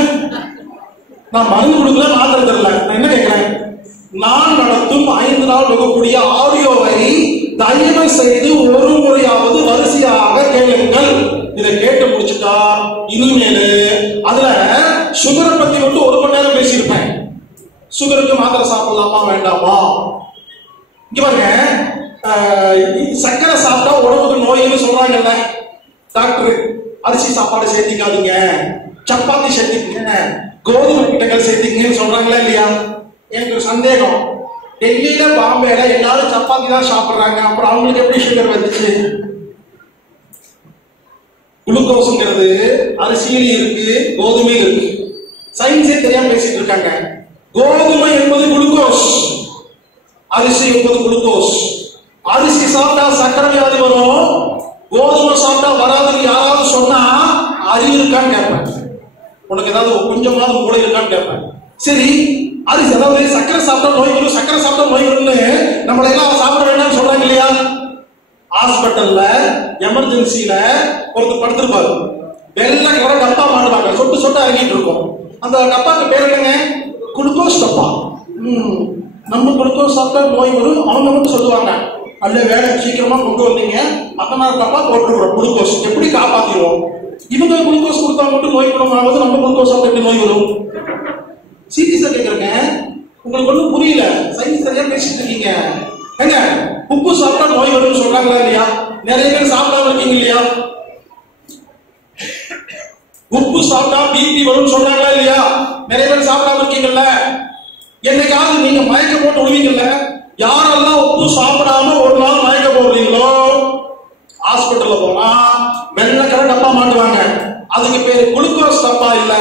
நான் மருந்து கொடுக்கல, மாத்திரை தரல. நான் என்ன கேட்கிறேன், நான் நடத்தும் 5 நாள் வகுப்புடைய ஆடியோவை தயவு செய்து ஒரு முறையாவது வரிசையாக கேளுங்கள். இதை கேட்டு முடிச்சுட்டா இனிமேல் அதுல சுகரை பத்தி மட்டும் 1 மணி நேரம் பேசியிருப்பேன். சுகருக்கு மாத்திரை சாப்பிடலாமா வேண்டாமா, இங்க பாருங்க, சர்க்கரை சாப்பிட்டா உடம்புக்கு நோய்னு சொல்றாங்கல்ல டாக்டர். அரிசி சாப்பாடு சேர்த்திக்காதீங்க, சப்பாத்தி சேர்த்திக்கங்க, கோதுமை கிட்டங்கள் சேர்த்திக்கங்கன்னு சொல்றாங்களா இல்லையா? எனக்கு ஒரு சந்தேகம், டெல்லியில பாம்பேல எல்லாரும் சப்பாத்தி தான் சாப்பிடுறாங்க, அப்புறம் அவங்களுக்கு எப்படி சுகர் வந்துச்சு? குளுக்கோஸ்ங்கிறது அரிசியில இருக்கு, கோதுமையில் இருக்கு. சயின்ஸே தெரியாம பேசிட்டு இருக்காங்க. கோதுமை என்பது குளுக்கோஸ், அரிசி என்பது குளுக்கோஸ். அரிசி சாப்பிட்டா சக்கரை வியாதி வரும், கோதுமை சாப்பிட்டா வராதுன்னு யாராவது சொன்னா அறிவு இருக்கான்னு கேட்பேன். உனக்கு ஏதாவது கொஞ்சமாவது மூளை இருக்கான்னு கேட்பேன். சரி, அரிசி அதாவது சக்கரை சாப்பிட்டா நோய் வரும், சக்கரை சாப்பிட்டா நோய் வரும்னு நம்மள எல்லாம் சாப்பிட வேண்டாம்னு சொல்றாங்க இல்லையா? ஹாஸ்பிட்டல்ல எமர்ஜென்சில ஒருத்தர் படுத்திருப்பாரு, வெள்ளை கலர் டப்பா மாட்டுவாங்க, சொட்டு சொட்டு இறங்கிட்டு இருக்கும். அந்த டப்பாக்கு பேர் என்னங்க? குளுக்கோஸ் டப்பா. நம்ம குளுக்கோஸ் சாப்பிட்டா நோய் வரும் அவங்க மட்டும் சொல்லுவாங்க. அல்ல வேலை சீக்கிரமா கொண்டு வந்தீங்க, மத்தனார் டப்பா போட்டுருவோம் குளுக்கோஸ், எப்படி காப்பாத்திடுவோம்? இவங்க குளுக்கோஸ் கொடுத்தா மட்டும் நோய் குணமாவது, நம்ம குளுக்கோஸ் சாப்பிட்டா எப்படி நோய் வரும்? சீரியஸா கேக்குறேங்க, உங்களுக்கு ஒண்ணும் புரியல, சயின்ஸ் சரியா பேசிட்டு இருக்கீங்க. ஏங்க உப்பு சாப்பிட்டா நோய் வரும்னு சொல்றாங்களா இல்லையா? நிறைய பேர் சாப்பிடாம இருக்கீங்க இல்லையா? உப்பு சாப்பிட்டா பிபி வரும்னு சொல்றாங்களா இல்லையா? நிறைய பேர் சாப்பிடாம இருக்கீங்கல்ல. என்னைக்காவது நீங்க மயக்க போட்டு விடுவீங்கல்ல? யாரெல்லாம் உப்பு சாப்பிடாம ஒரு நாள் மயக்க போடுறீங்களோ ஹாஸ்பிட்டல்ல போனா வெள்ளை கலர் டப்பா மாட்டுவாங்க. அதுக்கு பேரு குளுக்கோஸ் டப்பா இல்ல,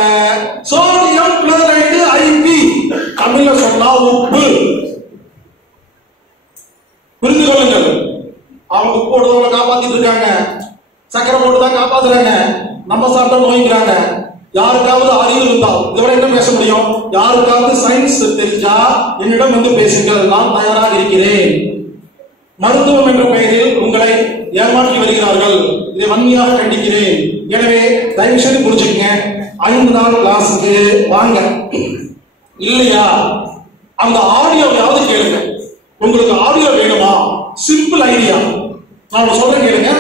சோடியம் குளோரைடு ஐபி, தமிழ்ல சொன்னா உப்பு. புரிந்து கொள்ளுங்கள். அவங்க உப்பு போட்டு காப்பாத்திட்டு இருக்காங்க, சக்கரை போட்டு தான் காப்பாத்துறாங்க. நம்ம சாப்பிட்டா நோய்க்கிறாங்க. யாருக்காவது அறிவு இருந்தால் இதை விட என்ன பேச முடியும்? யாருக்காவது சயின்ஸ் தெரிஞ்சா என்னிடம் வந்து பேசுங்கள், நான் தயாராக இருக்கிறேன். மருத்துவம் என்ற பெயரில் உங்களை ஏமாற்றி வருகிறார்கள், இதை வன்மையாக கண்டிக்கிறேன். எனவே தயவு செய்து புரிஞ்சுக்கங்க, 5 நாள் கிளாஸுக்கு வாங்க. இல்லையா அந்த ஆடியோவையாவது கேளுங்க. உங்களுக்கு ஆடியோ வேணுமா? சிம்பிள் ஐடியா நான் சொல்றேன் கேளுங்க.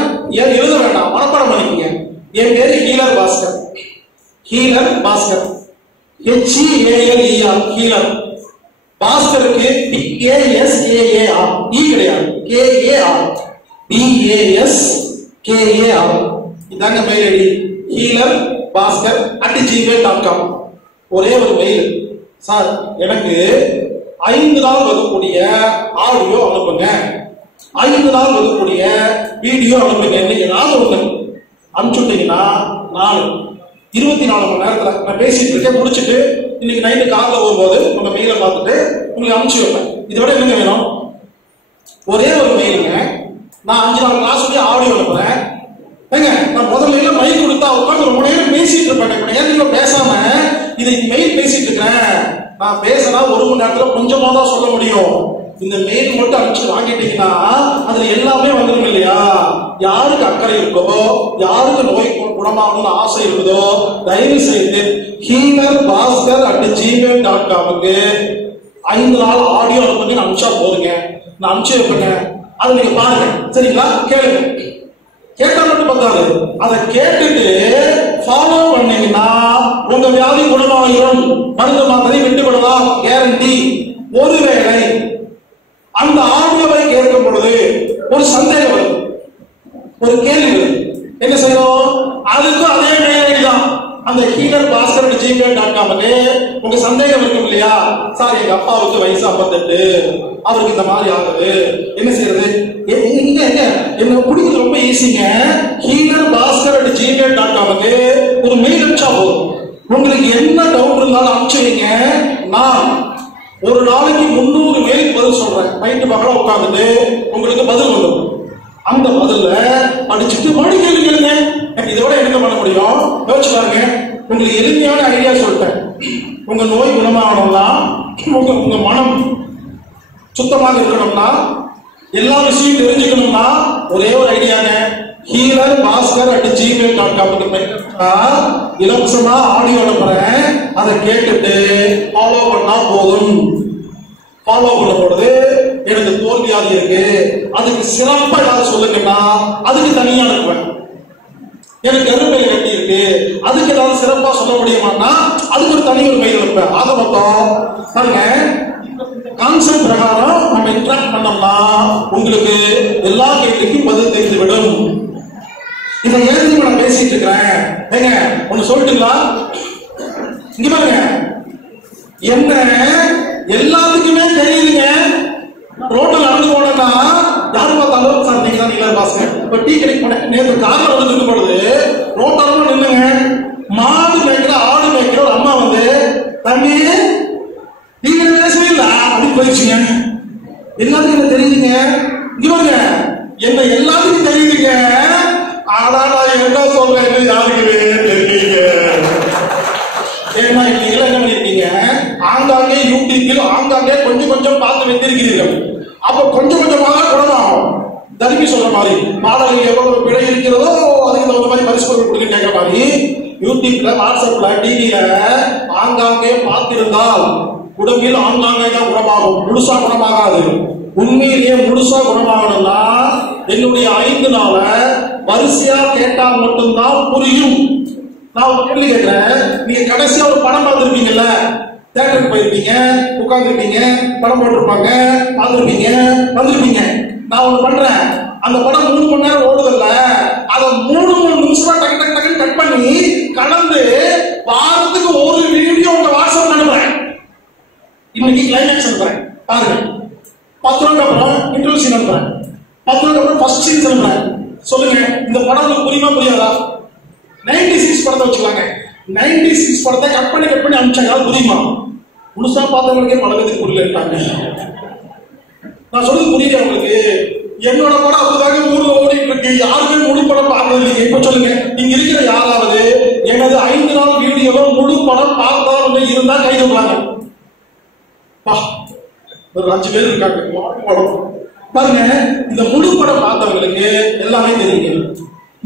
எழுத வேண்டாம், மனப்பாடம் பண்ணிக்கங்க. என் பேரு healer Baskar. Healer Baskar, HEALER, healer. பாஸ்கருக்கு BASKAR, E கிடையாது, KAR, BASKAR. இதாங்க mail ID, healer Baskar @gmail.com. ஒரே ஒரு மெயில், சார் எனக்கு 5 நாள் வகுப்புடைய ஆடியோ அனுப்புங்க, 5 நாள் வகுப்புடைய வீடியோ அனுப்புங்க. ஏதாவது ஒண்ணு அனுப்பிச்சுட்டீங்கன்னா நான் 24 மணி நேரத்துல நான் பேசிட்டு இருக்கேன், முடிச்சுட்டு இன்னைக்கு நைட்டு காலைல போகும்போது உங்க மெயிலை பார்த்துட்டு உங்களுக்கு அனுப்பிச்சு வைப்பேன். இதை விட என்னங்க வேணும்? ஒரே ஒரு மெயிலுங்க. நான் 5 நாள் கிளாஸ் ஆடியோ அனுப்புறேன். ஏங்க நான் முதல்ல எல்லாம் மைக் கொடுத்தா உட்காந்து ரொம்ப நேரம் பேசிட்டு இருப்பேன். இப்ப நேரத்தில் பேசாம இதை மெயில் பேசிட்டு இருக்கிறேன். நான் பேசினா 1 மணி நேரத்துல கொஞ்சமா தான் சொல்ல முடியும். இந்த மெயில் மட்டும் அனுப்பிச்சு வாங்கிட்டீங்கன்னா அதுல எல்லாமே வந்துடும் இல்லையா? யாருக்கு அக்கறை இருக்கோ, யாருக்கு நோய் குணமாகணும்னு ஆசை இருக்குதோ, தயவு செய்து ஹீலர் பாஸ்கர் @gmail.com 5 நாள் ஆடியோ அனுப்புங்க. அனுப்பிச்சா போதுங்க, நான் அனுப்பிச்சு வைப்பேங்க. அதை நீங்க பாருங்க, சரிங்களா? கேளுங்க. கேட்டா மட்டும் பத்தாது, அதை கேட்டுட்டு ஃபாலோ பண்ணீங்கன்னா உங்க வியாதி குணமாயிரும். மருந்து மாத்திரை விட்டுவிடலாம், கேரண்டி. ஒருவேளை அந்த ஆடியோவை கேட்கும் பொழுது ஒரு சந்தேகம் வருது, ஒரு கேள்வி வருது, என்ன செய்யணும்? அதுக்கும் அதே மெயில் தான், அந்த healerbaskar@gmail.com உங்க சந்தேகம் இருக்கும் இல்லையா? சார், எங்க அப்பாவுக்கு வயசு 58, அவருக்கு இந்த மாதிரி ஆகுது, என்ன செய்யறது? என்ன பிடிக்கிறது ரொம்ப ஈஸிங்க. healerbaskar@gmail.com ஒரு மெயில் அனுப்பிச்சா போதும். உங்களுக்கு என்ன டவுட் இருந்தாலும் அனுப்பிச்சுங்க. நான் ஒரு நாளைக்கு 300 மெயிலுக்கு பதில் சொல்றேன். நைட்டு பக்கம் உட்காந்துட்டு உங்களுக்கு பதில் வந்துடும். அந்த பதில படிச்சுட்டு மறுபடியும் கேள்வி கேளுங்க. இதோட என்ன பண்ண முடியும் யோசிச்சு பாருங்க. உங்களுக்கு எளிமையான ஐடியா சொல்லிட்டேன். உங்க நோய் குணமாகணும்னா, உங்க மனம் சுத்தமாக இருக்கணும்னா, எல்லா விஷயம் தெரிஞ்சுக்கணும்னா ஒரே ஒரு ஐடியாங்க. healerbaskar@gmail.com இலவசமா ஆடியோ அனுப்புறேன். அதை கேட்டுட்டு ஃபாலோ பண்ணா போதும். ஃபாலோ பண்ண பொழுது எனக்கு தோல்வியாக இருக்கு, அதுக்கு சிறப்பா ஏதாவது சொல்லுங்கன்னா அதுக்கு தனியா அனுப்புவேன். எனக்கு கருப்பை கட்டி இருக்கு, அதுக்கு ஏதாவது சிறப்பா சொல்ல முடியுமான்னா அதுக்கு ஒரு தனி ஒரு மெயில் அனுப்பேன். ஆக மொத்தம் பாருங்க, கான்செப்ட் பிரகாரம் நம்ம இன்டராக்ட் பண்ணோம்னா உங்களுக்கு எல்லா கேள்விக்கும் பதில் தெரிந்துவிடும். இதை ஏன் நான் பேசிட்டு இருக்கிறேன்? ஏங்க ஒண்ணு சொல்லட்டுங்களா? இங்க பாருங்க, என்ன எல்லாத்துக்குமே தெரியுதுங்க. ரோட்ல நடந்து போனா யாரு பார்த்தாலும் சார் நீங்க தான் healerbaskar. இப்ப டீ கடைக்கு போனேன், நேற்று கார்ல வந்து நிற்கும் பொழுது ரோட்டாரமா நின்னுங்க, மாடு மேய்க்கிற ஆடு மேய்க்கிற ஒரு அம்மா வந்து, தம்பி நீங்க பேசவே இல்ல அப்படின்னு போயிடுச்சுங்க. எல்லாத்துக்கும் என்ன தெரியுதுங்க. இங்க பாருங்க, என்ன எல்லாத்துக்கும் தெரியுதுங்க. ஆனா நான் என்ன சொல்றேன்னு யாருக்குமே தெரியல. ஏன்னா நீங்க என்ன பண்ணிருக்கீங்க, ஆங்காங்கே யூடியூபில் ஆங்காங்கே கொஞ்சம் கொஞ்சம் பார்த்து வைத்திருக்கிறீர்கள். அப்ப கொஞ்சம் கொஞ்சமாக குணமாகும். தர்மி சொல்ற மாதிரி மாடலில் எவ்வளவு பிழை இருக்கிறதோ அதுக்கு தகுந்த மாதிரி பரிசு பொருள் கொடுக்க கேட்கிற மாதிரி யூடியூப்ல, வாட்ஸ்அப்ல, டிவியில ஆங்காங்கே பார்த்திருந்தால் உடம்பில் ஆங்காங்கே தான் குணமாகும், முழுசா குணமாகாது. உண்மையிலேயே முழுசா குணமாகணும்னா என்னுடைய 5 நாளை வரிசையா கேட்டால் மட்டும்தான் புரியும். நான் ஒரு கேள்வி கேட்கிறேன். நீங்க கடைசியா ஒரு படம் பார்த்திருப்பீங்கல்ல, தியேட்டருக்கு போயிருப்பீங்க, உட்கார்ந்துருப்பீங்க, படம் போட்டிருப்பாங்க, பார்த்திருப்பீங்க, வந்திருப்பீங்க. நான் ஒண்ணு பண்றேன், அந்த படம் 3 மணி நேரம் ஓடுதல்ல, அதை 3 நிமிஷமா டக்கு டக்கு டக்கு கட் பண்ணி கலந்து வாரத்துக்கு ஒரு வீடியோ உங்க வாட்ஸ்அப் அனுப்புறேன். இன்னைக்கு கிளைமேக்ஸ் அனுப்புறேன் பாருங்க. 10 நாளுக்கு அப்புறம் இன்டர்வல் சீன் அனுப்புறேன். 10 நாளுக்கு அப்புறம் ஃபர்ஸ்ட் சீன் அனுப்புறேன். சொல்லுங்க, இந்த படம் உங்களுக்கு புரியுமா புரியாதா? 96 படத்தை வச்சுக்கலாங்க. 96 படத்தை கட் பண்ணி அனுப்பிச்சாங்க, புரியுமா? முழுசா பார்த்தவங்களுக்கே பழக்கத்துக்கு புரியல இருக்காங்க. நான் சொல்றது புரியுது உங்களுக்கு? என்னோட படம் அதுக்காக ஊர்ல ஓடிட்டு இருக்கு, யாருமே முழு படம் பார்த்தது இல்லைங்க. இப்ப சொல்லுங்க, இங்க இருக்கிற யாராவது எனது 5 நாள் வீடியோவை முழு படம் பார்த்தா இருந்தா கை தூக்குறாங்க. ஒரு 5 பேர் இருக்காங்க. படம் பாருங்க, இந்த முழு படம் பார்த்தவங்களுக்கு எல்லாமே தெரியுங்க.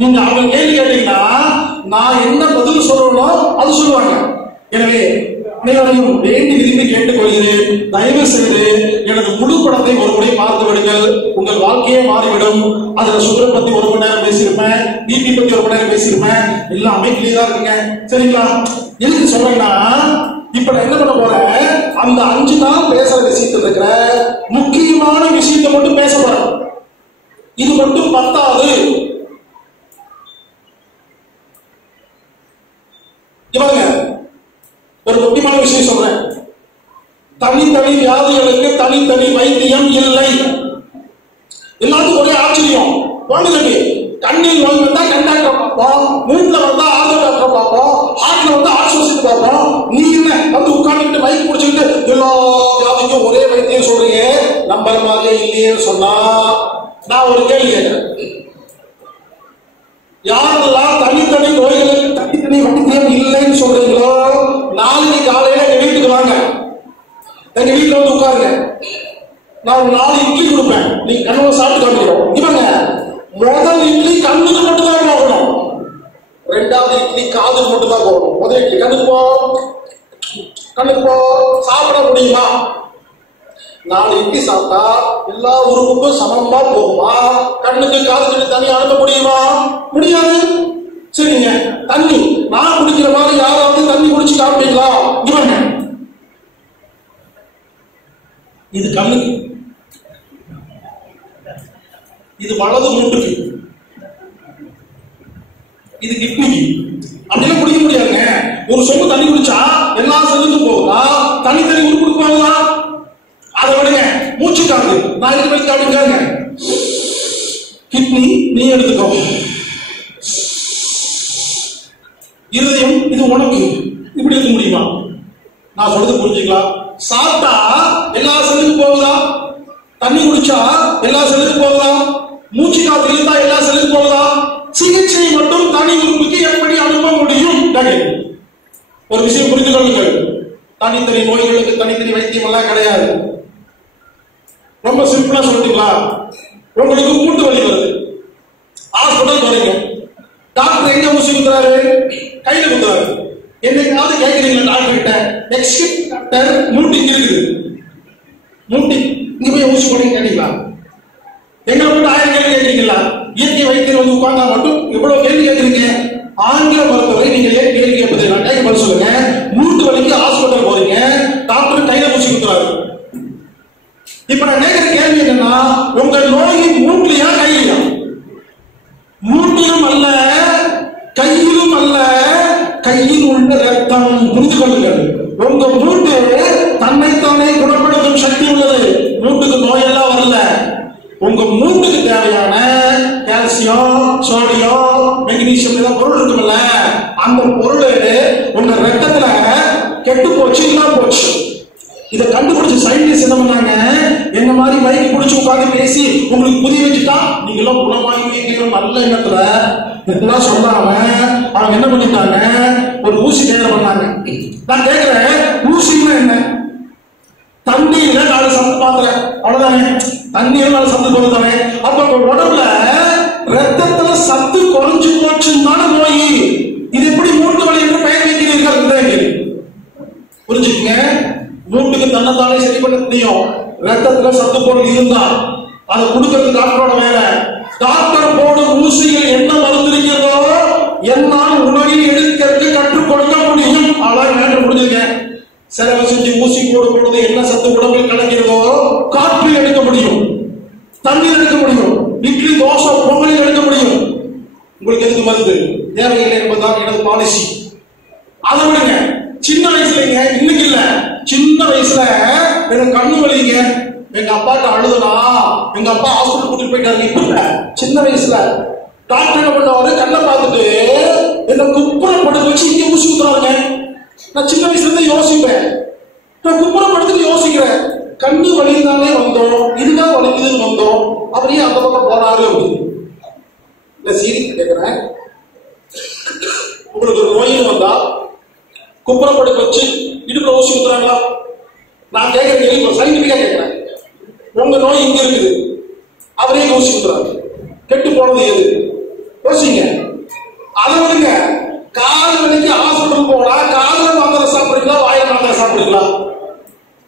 நீங்க அவங்க கேள்வி கேட்டீங்கன்னா நான் என்ன பதில் சொல்லணும் அது சொல்லுவாங்க. எனவே அனைவரையும் வேண்டி விரும்பி கேட்டுக்கொள்கிறேன், தயவு செய்து எனது முழு படத்தை ஒரு முறை பார்த்து விடுங்கள். உங்கள் வாழ்க்கையே மாறிவிடும். அதுல சுகர் பத்தி 1 மணி நேரம் பேசியிருப்பேன், பிபி பத்தி 1 மணி நேரம் பேசியிருப்பேன், எல்லாமே கிளியரா இருக்குங்க. சரிங்களா? எதுக்கு சொல்றேன்னா, இப்ப நான் என்ன பண்ண போறேன், அந்த 5 நாள் பேசுற விஷயத்துல இருக்கிற முக்கியமான விஷயத்தை மட்டும் பேச போறேன். இது மட்டும் பத்தாது. இவங்க ஒரு முக்கியமான விஷயம் சொல்றேன். தனித்தனி வியாதிகளுக்கு தனித்தனி வைத்தியம் இல்லை. எல்லாத்துக்கும் ஒரே ஆச்சரியம். ஒண்ணுதம்பி, கண்ணில் நோய் வந்தா கண் டாக்டர் பார்ப்போம், மூணுல வந்தா ஆர்த்தோ டாக்டர் பார்ப்போம், ஹார்ட்ல வந்தா ஹார்ட் ஸ்பெஷலிஸ்ட் பார்ப்போம். நீ என்ன வந்து உட்கார்ந்துட்டு மைக் பிடிச்சிட்டு எல்லா வியாதிக்கும் ஒரே வைத்தியம் சொல்றீங்க, நம்புற மாதிரியே இல்லையே சொன்னா நான் ஒரு கேள்வி கேட்கிறேன். யாரெல்லாம் தனித்தனி நோய்களுக்கு தனித்தனி வைத்தியம் இல்லைன்னு சொல்றீங்களோ, நாளைக்கு காலையில எங்க வீட்டுக்கு வாங்க, எங்க வீட்டுல வந்து உட்காருங்க. நான் ஒரு 4 இட்லி கொடுப்பேன், நீங்க கண்ணுல சாப்பிட்டு காமிக்கிறோம். இவங்க முதல் இட்லி கண்ணுக்கு மட்டும் தான் போகணும், 2வது இட்லி காதுக்கு மட்டும் தான் போகணும். முதல் இட்லி கண்ணுக்கு போ, சாப்பிட முடியுமா? 4 இட்லி சாப்பிட்டா எல்லா உறுப்புக்கும் சமமா போகுமா? கண்ணுக்கு காதுக்கு தண்ணி அனுப்ப முடியுமா? முடியாது. சரிங்க, தண்ணி நான் குடிக்கிற மாதிரி யாராவது தண்ணி குடிச்சு காப்பீங்களா? இவங்க இது கண்ணுக்கு, இது வலது மூட்டுக்கு, இது கிட்னிக்கு. அப்படிலாம் குடிக்க முடியாதுங்க. ஒரு சொம்பு தண்ணி குடிச்சா எல்லா செல்லுக்கும் போகுதா? தனித்தனி உறுப்பு கொடுப்பாங்களா? அதை விடுங்க. மூச்சு காத்து நான் இது மாதிரி காட்டுங்க. கிட்னி நீ எடுத்துக்கோ, இருதயம் இது உனக்கு. இப்படி இருக்க முடியுமா? நான் சொல்றது புரிஞ்சுக்கலாம். சாப்பிட்டா எல்லா செல்லுக்கும் போகுதா? தண்ணி குடிச்சா எல்லா செல்லுக்கும் போகுதா? மூச்சு காத்து இருந்தா எல்லா செல்லுக்கும் போகுதா? சிகிச்சை மட்டும் தனி உறுப்புக்கு எப்படி அனுப்ப முடியும்? ஒரு விஷயம் புரிந்து கொள்ளுங்கள். தனித்தனி நோய்களுக்கு தனித்தனி வைத்தியம் எல்லாம் கிடையாது. ரொம்ப சிம்பிளா சொல்றீங்களா? உங்களுக்கு மூட்டு வலி வருது, ஹாஸ்பிட்டல் போறீங்க. டாக்டர் எங்க ஊசி குத்துறாரு? கையில குத்துறாரு. என்னைக்காவது கேட்கிறீங்களா டாக்டர் கிட்ட, எக்ஸ்கியூஸ் டாக்டர் மூட்டு இங்க இருக்குது, மூட்டு இங்க போய் ஊசி போடுங்க கேட்டீங்களா? எங்களை மட்டும் 1000 கேள்வி கேட்கிறீங்களா? இயற்கை வைத்தியம் வந்து உட்கார்ந்தா மட்டும் இவ்வளவு கேள்வி கேட்கிறீங்க. ஆங்கில மருத்துவரை நீங்க ஏன் கேள்வி கேட்பது? நான் கேட்க பதில் சொல்லுங்க. மூட்டு வலிக்கு ஹாஸ்பிட்டல் போறீங்க, டாக்டர் கையில ஊசி குத்துறாரு. இப்ப நான் கேட்கிற கேள்வி என்னன்னா, உங்க நோயின் மூட்டுலயா கையிலயா? மூட்டிலும் அல்ல, கையிலும் அல்ல, கையில் உள்ள ரத்தம். புரிந்து கொள்ளுங்கள். உங்க மூட்டு தன்னைத்தானே குணப்படுத்தும் சக்தி உள்ளது. மூட்டுக்கு நோயெல்லாம் வரல. உங்க மூட்டுக்கு தேவையான கால்சியம், சோடியம், மெக்னீசியம் எல்லாம் பொருள் இருக்குல்ல, அந்த பொருள் உங்க ரத்தத்துல கெட்டு போச்சு, இல்லாம போச்சு. இதை கண்டுபிடிச்ச சயின்டிஸ்ட் என்ன பண்ணாங்க, என்ன மாதிரி மைக்கு பிடிச்சு உட்காந்து பேசி உங்களுக்கு புரிய வச்சுட்டா நீங்களும் குணமாகிற நல்ல எண்ணத்துல இதெல்லாம் சொல்லாம அவங்க என்ன பண்ணிட்டாங்க, ஒரு ஊசி தேர்வு பண்ணாங்க. நான் கேட்கிறேன், ஊசின்னா என்ன? தண்ணியில 4 சத்து பாத்திரம், அவ்வளவுதானே. தண்ணீர் 4 சத்து போதுதானே. அப்ப உடம்புல ரத்தத்துல சத்து குறைஞ்சு போச்சுன்னு நோய். இது எப்படி மூட்டு வலி என்று பெயர் வைக்கிறீர்கள்? புரிஞ்சுக்கங்க. மூட்டுக்கு தன்னைத்தானே சரி பண்ண முடியும். ரத்தத்துல சத்து பொருள் இருந்தா அதை கொடுக்கிறது டாக்டரோட வேலை. டாக்டர் போடும் ஊசியில் என்ன மருந்து இருக்கிறதோ என்னால் உணவில் எடுக்கிறது கற்றுக் கொடுக்க முடியும். அவ்வளவு நேரம் முடிஞ்சுங்க. செலவு செஞ்சு ஊசி போடும் பொழுது என்ன சத்து உடம்பில் கிடைக்கிறதோ காற்று எடுக்க முடியும், தண்ணீர் எடுக்க முடியும், இட்லி தோசை பொங்கல் எடுக்க முடியும். உங்களுக்கு எதுக்கு மருந்து தேவையில்லை என்பதுதான் எனது பாலிசி. அதை விடுங்க. சின்ன வயசுலங்க, இன்னைக்கு இல்ல, சின்ன வயசுல எனக்கு கண்ணு வலிங்க, எங்க அப்பாட்ட அழுதனா, எங்க அப்பா ஹாஸ்பிட்டல் கூட்டிட்டு போயிட்டாரு. இப்ப சின்ன வயசுல டாக்டர் என்ன பண்ணுவாரு, கண்ணை பார்த்துட்டு என்ன குப்புறம் படுக்க வச்சு இங்க ஊசி ஊத்துறாங்க. நான் சின்ன வயசுல இருந்து யோசிப்பேன். நான் குப்புறம் படுத்துட்டு யோசிக்கிறேன், கண்ணு வலிதானே வந்தோம், இதுதான் வலிக்குதுன்னு வந்தோம், அவரையே அந்த பக்கம் போறாரு அப்படின்னு. இல்ல சீரியஸ் கேட்கிறேன், உங்களுக்கு ஒரு நோயின்னு வந்தா குப்புறம் படுக்க வச்சு இடுப்புல ஊசி ஊத்துறாங்களா? நான் கேட்கிறேன், சயின்டிபிக்கா கேட்கிறேன். உங்க நோய் இங்க இருக்குது, அவரே ஊசி ஊத்துறாரு, கெட்டு போனது எது? யோசிங்க. அதை விடுங்க. கால் வலிக்கு ஹாஸ்பிட்டல் போனா காதுல மாத்திரை சாப்பிடுறீங்களா, வாயில மாத்திரை சாப்பிடுறீங்களா?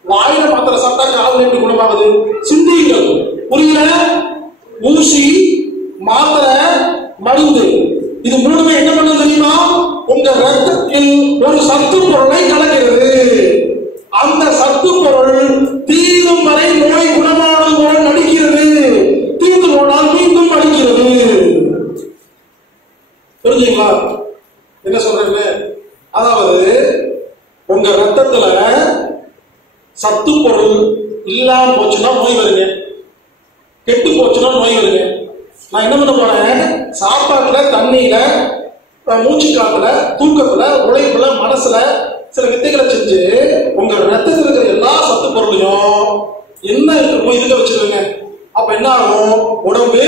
வாயில மாத்திரை சாப்பிட்டா காது எப்படி குணமாகுது? சிந்தியுங்கள். புரியல? ஊசி, மாத்திரை, மருந்து, இது மூணுமே என்ன பண்ண தெரியுமா? உங்க ரத்தத்தில் ஒரு சத்து பொருளை கலக்கிறது. அந்த சத்து பொருள் தீரும் வரை நோய் குணமானது போல நடிக்கிறது, தீர்ந்து போனால் மீண்டும் அடிக்கிறது. புரிஞ்சுங்களா என்ன சொல்றேன்னு? அதாவது உங்க ரத்தத்துல சத்து பொருள் இல்லாம போச்சுன்னா நோய் வருங்க, கெட்டு போச்சுன்னா நோய் வருங்க. நான் என்ன பண்ண போறேன், சாப்பாட்டுல, தண்ணியில, மூச்சு காத்துல, தூக்கத்துல, உழைப்புல, மனசுல சில வித்தைகளை செஞ்சு உங்க ரத்தத்தில் இருக்கிற எல்லா சத்து பொருளையும் என்ன இருக்குமோ இதுல வச்சிருங்க. அப்ப என்ன ஆகும், உடம்பு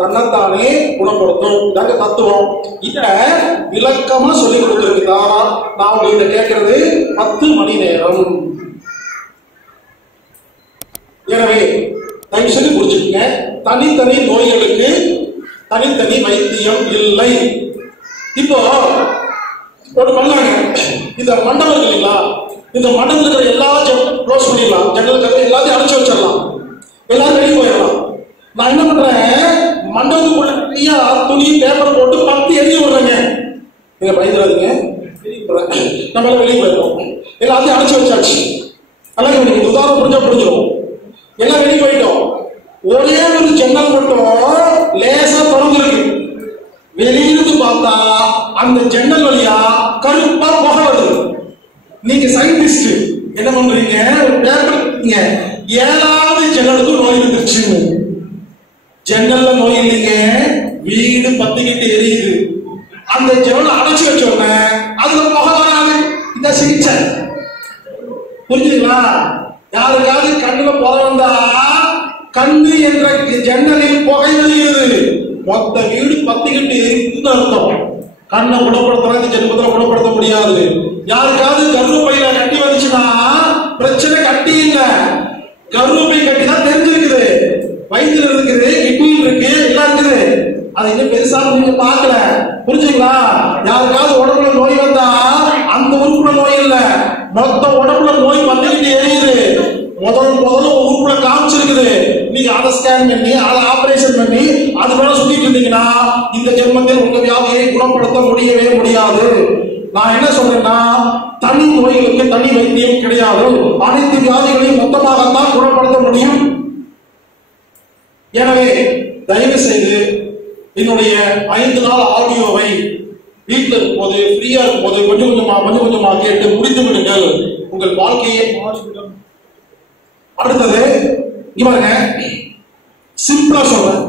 தன்னைத்தானே குணப்படுத்தும். இதாங்க தத்துவம். இத விளக்கமா சொல்லி கொடுத்திருக்குதா? நான் உங்ககிட்ட கேட்கறது 10 மணி நேரம். எனவே தயவு செய்து புரிஞ்சுக்கங்க, தனித்தனி நோய்களுக்கு தனித்தனி வைத்தியம் இல்லை. இப்போ ஒரு பண்ணாங்க, இந்த மண்டபம் இல்லைங்களா, இந்த மண்டபத்தில் இருக்கிற எல்லா க்ளோஸ் பண்ணிடலாம், ஜன்னல் கதவு எல்லாத்தையும் அடைச்சு வச்சிடலாம், எல்லாரும் வெளியே போயிடலாம். நான் என்ன பண்றேன், மண்டபத்துக்குள்ள நிறைய துணி பேப்பர் போட்டு 10 எழுதி விடுறேங்க. நீங்க பயந்துடாதீங்க, நம்ம எல்லாம் வெளியே போயிடுறோம். எல்லாத்தையும் அடைச்சு வச்சாச்சு. நல்லா இந்த உதாரணம் புரிஞ்சா புரிஞ்சிடும். எல்லாம் வெளியே போயிட்டோம். ஒரே ஒரு ஜன்னல் மட்டும் லேசா திறந்துருக்கு. வெளியிருந்து பார்த்தா அந்த ஜன்னல் வழியா கருப்பா புகை வருது. நீங்க சயின்டிஸ்ட் என்ன பண்றீங்க, ஒரு பேப்பர் 7வது ஜன்னலுக்கு நோய் வந்துருச்சு. ஜன்னல்ல நோய் இல்லைங்க, வீடு பத்திக்கிட்டு எரியுது. அந்த ஜன்னல் அடைச்சு வச்சோடனே அதுல புகை வராது. இந்த சிகிச்சை புரிஞ்சுங்களா? யாருக்காவது கண்ணுல புகை வந்தா கண்ணு என்ற ஜன்னலில் புகை வருகிறது, மொத்த வீடு பத்திக்கிட்டு எரியுதுன்னு அர்த்தம். கண்ணை குணப்படுத்துறது ஜென்மத்தில் குணப்படுத்த முடியாது. யாருக்காவது கருப்பையில கட்டி வந்துச்சுன்னா பிரச்சனை கட்டி இல்ல, கருப்பை கட்டி தான் தெரிஞ்சிருக்குது, வயிற்றுல இருக்குது, கிட்னியில் இருக்கு, எல்லாம் இருக்குது. அது இன்னும் பெருசா நீங்க பார்க்கல. புரிஞ்சுங்களா? யாருக்காவது உடம்புல நோய் வந்தா அந்த உறுப்புல நோய் இல்ல, மொத்த உடம்புல நோய் பத்திக்கிட்டு எரியுது. முதல்ல உறுப்புல காமிச்சிருக்குது. நீங்க அதை ஸ்கேன் பண்ணி அதை ஆபரேஷன் பண்ணி அது மேல சுத்திட்டு இருந்தீங்கன்னா இந்த ஜென்மத்தில் உங்க வியாதியை குணப்படுத்த முடியவே முடியாது. நான் என்ன சொல்றேன்னா, தனி நோய்களுக்கு தனி வைத்தியம் கிடையாது. அனைத்து வியாதிகளையும் மொத்தமாகத்தான் குணப்படுத்த முடியும். எனவே தயவு செய்து என்னுடைய 5 நாள் ஆடியோவை வீட்டில் இருக்கும்போது ஃப்ரீயா இருக்கும்போது கொஞ்சம் கொஞ்சமா கேட்டு முடித்து விடுங்கள். உங்கள் வாழ்க்கையை மாறிவிடும். அடுத்தது இவங்க சிம்பிளா சொல்றேன்,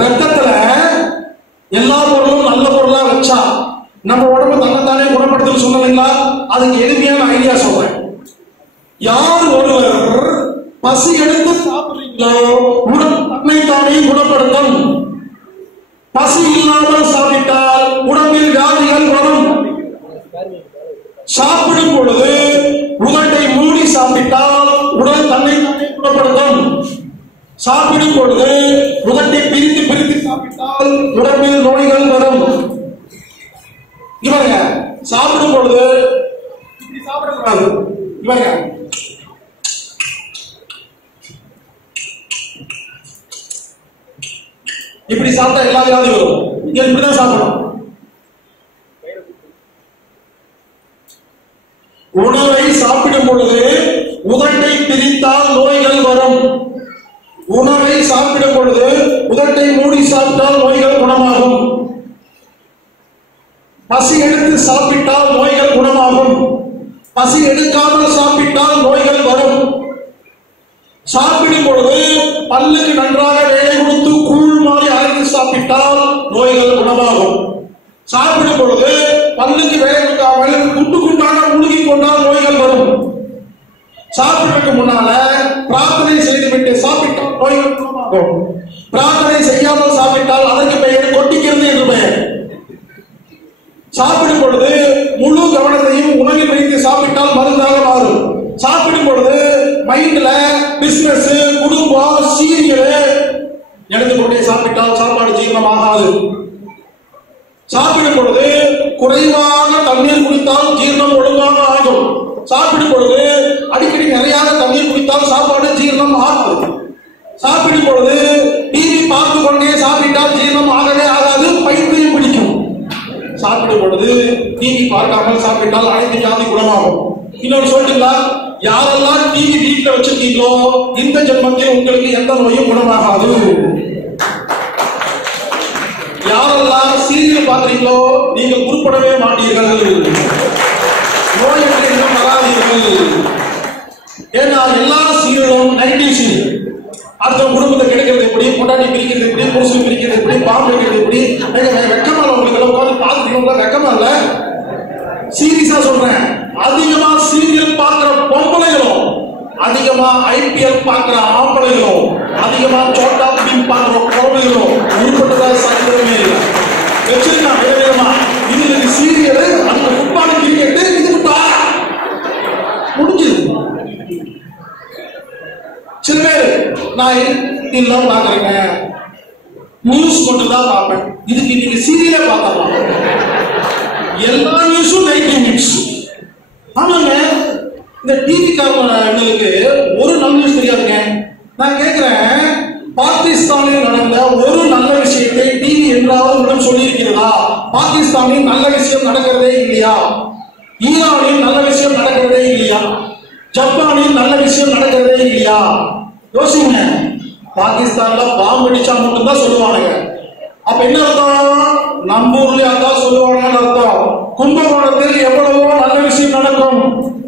ரத்தத்துல எல்லா பொருளும் நல்ல பொருளா வச்சா நம்ம உடம்பு தன்னைத்தானே குணப்படுத்துன்னு சொன்னீங்களா? அதுக்கு எளிமையான ஐடியா சொல்றேன். யார் ஒருவர் பசி எடுத்து சாப்பிடுறீங்களோ உடம்பு தன்னைத்தானே குணப்படுத்தும். பசி இல்லாமல் சாப்பிட்டால் உடம்பில் வியாதிகள் வரும். சாப்பிடும் பொழுது உதட்டை மூடி சாப்பிட்டால் உடல் தன்னைத்தானே குணப்படுத்தும். சாப்பிடும் பொழுது உதட்டை பிரித்து சாப்பிட்டால் உடம்பில் நோய்கள் வரும். இவங்க சாப்பிடும் பொழுது இப்படி சாப்பிடக்கூடாது. இவங்க இப்படி சாப்பிட்டா எல்லா வியாதியும் வரும். இங்க இப்படிதான் சாப்பிடணும். உணவை சாப்பிடும் பொழுது உதட்டை பிரித்தால் நோய்கள் வரும். உணவை சாப்பிடும் பொழுது உதட்டை மூடி சாப்பிட்டால் நோய்கள் குணமாகும். பசி எடுத்து சாப்பிட்டால் நோய்கள் குணமாகும். பசி எடுக்காமல் சாப்பிட்டால் நோய்கள் வரும். சாப்பிடும் பொழுது பல்லுக்கு நன்றாக வேலை கொடுத்து கூழ் மாதிரி அரைத்து சாப்பிட்டால் நோய்கள் குணமாகும். சாப்பிடும் பொழுது பல்லுக்கு வேலை கொடுக்காமல் குண்டாக முழுகி கொண்டால் நோய்கள் வரும். சாப்பிடுறதுக்கு முன்னால பிரார்த்தனை செய்துவிட்டு சாப்பிட்டால் நோய்கள் குணமாகும். பிரார்த்தனை செய்யாமல் சாப்பிட்டால் அதற்கு பெயர் கொட்டிக்கிறது என்று பெயர். சாப்பிடும் பொழுது முழு கவனத்தையும் உணவில் வைத்து சாப்பிட்டால் மருந்தாக மாறும். சாப்பிடும் பொழுது மைண்ட்ல பிசினஸ், குடும்பம், சீரியல் எடுத்துக்கொண்டே சாப்பிட்டால் சாப்பாடு ஜீரணமாகாது. சாப்பிடும் பொழுது குறைவாக தண்ணீர் குடித்தால் ஜீரணம் ஒழுங்காக ஆகும். சாப்பிடும் பொழுது அடிக்கடி நிறைய தண்ணீர் குடித்தால் சாப்பாடு ஜீரணம் ஆகாது. சாப்பிடும் பொழுது டிவி பார்த்து கொண்டே சாப்பிட்டால் ஜீரணம் ஆகவே ஆகாது, பைத்தியம் பிடிக்கும். சாப்பிடும் பொழுது டிவி பார்க்காமல் சாப்பிட்டால் அனைத்து வியாதி குணமாகும். இன்னொரு சொல்றீங்களா, யாரெல்லாம் டிவி வீட்டில் வச்சிருக்கீங்களோ இந்த ஜென்மத்தில் உங்களுக்கு எந்த நோயும் குணமாகாது. யாரெல்லாம் சீரியல் பார்க்கிறீங்களோ நீங்கள் உருப்படவே மாட்டீர்கள், நோய் என்று வராதீர்கள். ஏன்னா எல்லா சீரியலும் நெகட்டிவ் சீரியல். அடுத்த குடும்பத்தை கிடைக்கிறது எப்படி, கொண்டாடி பிரிக்கிறது எப்படி, புருஷன் பிரிக்கிறது எப்படி, பாம்பு வைக்கிறது எப்படி. வெக்கமா உங்களுக்கு உட்காந்து பார்த்துட்டு வெக்கமா இல்ல, சீரியஸா சொல்றேன். அதிகமா சீரியல் பார்க்கிற பொம்பளைகளும், அதிகமா ஐபிஎல் பார்க்கிற ஆம்பளைகளும், அதிகமா சோட்டா பீம் பார்க்கிற குழந்தைகளும் உருப்பட்டதா சாத்திரமே இல்லை. வச்சிருக்கான் வேகமா இதுல சீரியல், அந்த ஃபுட்பால் கிரிக்கெட், இது முடிஞ்சது. சில பேர் நான் எல்லாம் பாக்குறேங்க, நியூஸ் மட்டும் தான் பார்ப்பேன். இதுக்கு நீங்க சீரியலே பார்த்தலாம். எல்லா நியூஸும் நெகட்டிவ் நியூஸ். ஆமாங்க, இந்த டிவி காரங்களுக்கு ஒரு நல்ல நியூஸ் தெரியாதுங்க. நான் கேட்கிறேன், பாகிஸ்தானில் நடந்த ஒரு நல்ல விஷயத்தை டிவி என்றாவது உங்களிடம் சொல்லி இருக்கிறதா? பாகிஸ்தானில் நல்ல விஷயம் நடக்கிறதே இல்லையா? ஈரானில் நல்ல விஷயம் நடக்கிறதே இல்லையா? ஜப்பானில் நல்ல விஷயம் நடக்கிறதே இல்லையா? யோசிங்க. பாகிஸ்தான்ல பாம்பு அடிச்சா மட்டும்தான் சொல்லுவானுங்க. அப்ப என்ன அர்த்தம்? நம்ம ஊர்லயே அதான் சொல்லுவாங்கன்னு அர்த்தம். கும்பகோணத்தில் எவ்வளவோ நல்ல விஷயம் நடக்கும்,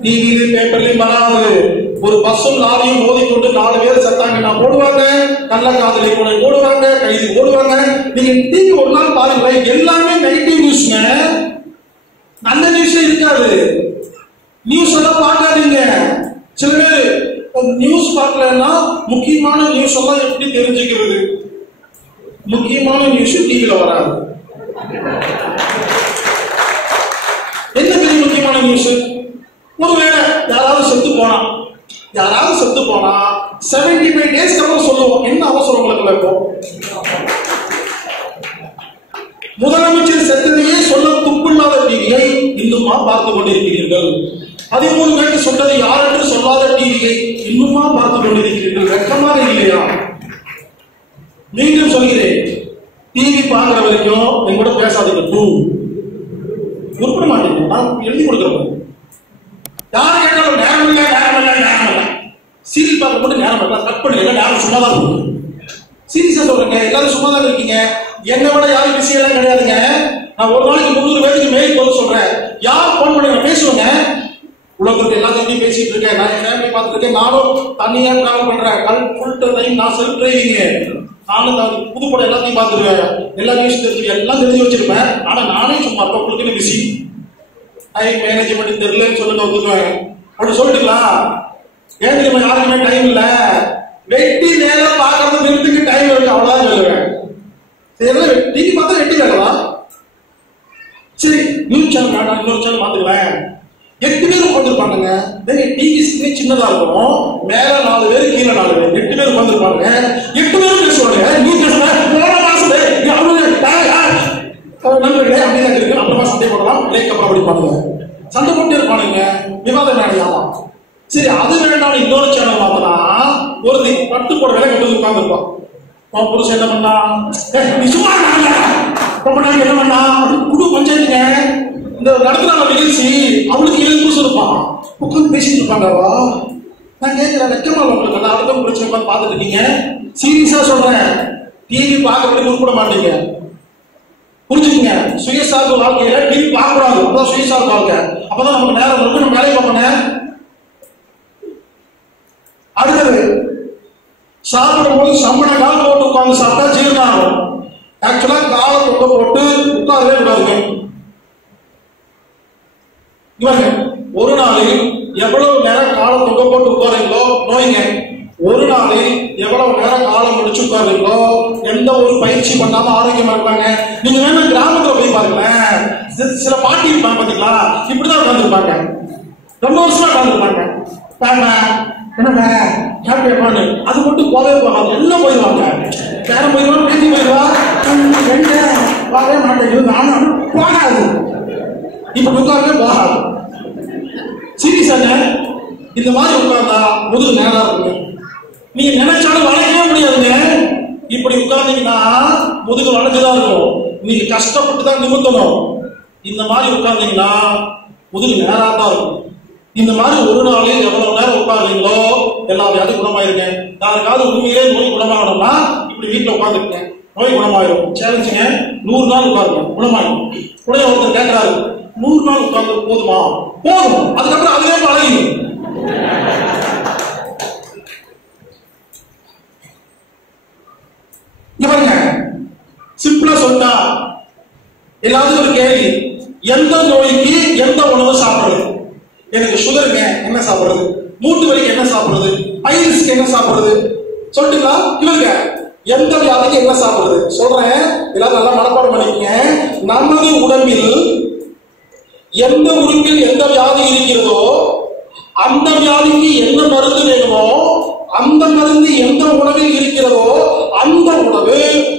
டிவியிலும் பேப்பர்லயும் வராது. ஒரு பஸ்ஸும் லாரியும் மோதிக்கொண்டு 4 பேர் செத்தாங்கன்னா போடுவாங்க, கள்ளக்காதலை கூட போடுவாங்க, கைது போடுவாங்க. நீங்க டிவி ஒரு நாள் பாருங்க, எல்லாமே நெகட்டிவ் நியூஸ்ங்க, நல்ல நியூஸ் இருக்காது. நியூஸ் எல்லாம் பார்க்காதீங்க. சில பேர் நியூஸ் பார்க்கலன்னா முக்கியமான நியூஸ் எல்லாம் எப்படி தெரிஞ்சுக்கிறது? முக்கியமான நியூஸ் டிவியில வராது. என்ன பெரிய முக்கியமான நியூஸ்? ஒருவேளை யாராவது செத்து போனா 75 டேஸ்க்கு அப்புறம் சொல்லுவோம். என்ன அவசரம் உங்களுக்கு? இப்போ முதலமைச்சர் செத்ததையே சொல்ல துப்பில்லாத டிவியை இன்னுமா பார்த்து கொண்டிருக்கிறீர்கள்? 13 பேருக்கு சொன்னது யார் என்று சொல்லாத டிவியை இன்னுமா பார்த்து கொண்டிருக்கிறீர்கள்? வெக்கமாக இல்லையா? மீண்டும் சொல்கிறேன், டிவி பார்க்கிற வரைக்கும் எங்கூட பேசாதீங்க. உருப்பிட மாட்டீங்க. நான் எழுதி கொடுக்குறேன். யார் கேட்டாலும் நேரம் இல்லை. சீரியல் பார்க்க மட்டும் நேரம் இல்லை, கட் பண்ணல, நேரம் சும்மா தான் இருக்கும். சீரியஸா சொல்றேங்க, எல்லாரும் சும்மா தான் இருக்கீங்க. என்னை விட யாரும் பிஸி எல்லாம் கிடையாதுங்க. நான் ஒரு நாளைக்கு 300 பேருக்கு மெயில் போட சொல்றேன். யார் போன் பண்ணி நான் பேசுவேங்க. உலகத்துக்கு எல்லாத்தையும் பேசிட்டு இருக்கேன். நான் என் ஃபேமிலி பார்த்துட்டு இருக்கேன். நானும் தனியா டிராவல் பண்றேன். ஃபுல் டைம் நான் செல்ஃப் டிரைவிங். நானும் புதுப்படம் எல்லாத்தையும் பார்த்துருவேன். எல்லா நியூஸ் தெரிஞ்சு எல்லாம் தெரிஞ்சு வச்சிருப்பேன். ஆனா நானே சும்மா உங்களுக்கு பிஸி. டைம் மேனேஜ்மெண்ட் தெரியலன்னு சொல்லுங்க, ஒத்துக்குவேன். அப்படி சொல்லிட்டுங்களா? ஏன் தெரியுமா? யாருக்குமே டைம் இல்ல. வெட்டி வேலை பார்க்கறது நிறுத்துக்கு டைம் இருக்கு, அவ்வளவுதான் சொல்லுவேன். சரி, டிவி பார்த்தா வெட்டி வேலைவா? சரி, நியூஸ் சேனல் வேண்டாம், இன்னொரு சேனல் மாத்துக்குவேன். 8 பேர் உட்காந்துருப்பாங்க. டிவி ஸ்கிரீன் சின்னதா இருக்கும், மேல 4 பேர், கீழே 4 பேர், 8 பேர் உட்காந்துருப்பாங்க. 8 பேரும் பேசுவாங்க. நீ பேசுற நண்பர்களே அப்படிதான் இருக்கு. அப்புறமா சண்டை போடலாம், பிரேக் அப்புறம் அப்படி பண்ணுங்க. சண்டை போட்டு இருப்பானுங்க, விவாதம் வேலையாமா. சரி, அது வேண்டாம், இன்னொரு சேனல் மாத்தனா ஒரு பட்டு போட வேலை கட்டு உட்காந்துருப்பான். புருஷன் என்ன பண்ணா, நீ சும்மா என்ன பண்ணா குடு பஞ்சாயத்துங்க இந்த நடத்துறாங்க நிகழ்ச்சி, அவளுக்கு 7 புருஷன் இருப்பான், உட்காந்து பேசிட்டு இருப்பாங்கவா. நான் கேட்கிறேன், லட்சமா உங்களுக்கு அடுத்த பிரச்சனை உட்காந்து பார்த்துட்டு இருக்கீங்க. சீரியஸா சொல்றேன், டிவி பார்க்கறதுக்கு உட்பட மாட்டீங்க. புரிஞ்சுக்கங்க. சுயசார்பு வாழ்க்கையில டிவி பார்க்க கூடாது. அப்பதான் சுயசார்பு வாழ்க்கை. அப்பதான் நமக்கு நேரம் இருக்கு, நம்ம வேலையை பார்ப்போங்க. அடுத்தது, சாப்பிடும் போது சம்பள கால் போட்டு உட்காந்து சாப்பிட்டா ஜீரணம் ஆகும். ஆக்சுவலா காலை தொங்க போட்டு உட்காரவே கூடாதுங்க. இவங்க ஒரு நாளில் எவ்வளவு நேரம் காலை தொங்க போட்டு உட்காருங்களோ நோய்ங்க. ஒரு நாளில் எவ்வளவு நேரம் காலம் முடிச்சு உட்காருங்களோ எந்த ஒரு பயிற்சி பண்ணாம ஆரோக்கியமா இருப்பாங்க. நீங்க வேணா கிராமத்துல போய் பாருங்களேன், சில பாட்டி இருப்பாங்க பாத்தீங்களா, இப்படிதான் உட்காந்துருப்பாங்க. ரொம்ப வருஷமா உட்காந்துருப்பாங்க. என்னங்க ஹாப்பியாப்பான்னு அது மட்டும் போகவே போகாது, எல்லாம் போயிடுவாங்க. பேரம் போயிடுவா, பேசி போயிடுவா, போகவே மாட்டேங்குது, நானும் போகாது. இப்ப உட்காரவே போகாது. சீரியஸாங்க, இந்த மாதிரி உட்கார்ந்தா முதுகு நேரா இருக்குங்க. நீங்க நினைச்சாலும் வளைக்கவே முடியாதுங்க. இப்படி உட்கார்ந்தீங்கன்னா முதுகு வளைஞ்சுதான் இருக்கும். நீங்க கஷ்டப்பட்டு தான் நிமித்தணும். இந்த மாதிரி உட்கார்ந்தீங்கன்னா முதுகு நேரா தான் இருக்கும். இந்த மாதிரி ஒரு நாளில் எவ்வளவு நேரம் உட்கார்றீங்களோ எல்லா வியாதியும் குணமாயிருங்க. யாருக்காவது உண்மையிலே நோய் குணமாகணும்னா இப்படி வீட்டுல உட்காந்துருக்கேன், நோய் குணமாயிரும். சேலஞ்சுங்க, 100 நாள் உட்காருங்க, குணமாயிரும். உடனே ஒருத்தர் கேட்கிறாரு, 100 நாள் உட்கார்ந்து போதுமா? போதும். அதுக்கப்புறம் அதுவே பழகிடும். இவங்க சிம்பிளா சொல்லிட்டா எல்லாத்துக்கும் ஒரு கேள்வி, எந்த நோய்க்கு எந்த உணவு சாப்பிடுறது? எனக்கு சுகருங்க, என்ன சாப்பிடுறது? மூட்டு வலிக்கு என்ன சாப்பிடுறது? பைல்ஸ்க்கு என்ன சாப்பிடுறது? சொல்லிட்டுங்களா? இவங்க எந்த வியாதிக்கு என்ன சாப்பிடுறது? சொல்றேன், எல்லாரும் நல்லா மனப்பாடம் பண்ணிக்கங்க. நமது உடம்பில் எந்த உறுப்பில் எந்த வியாதி இருக்கிறதோ அந்த வியாதிக்கு என்ன மருந்து வேணுமோ அந்த மருந்து எந்த உணவில் இருக்கிறதோ அந்த உணவு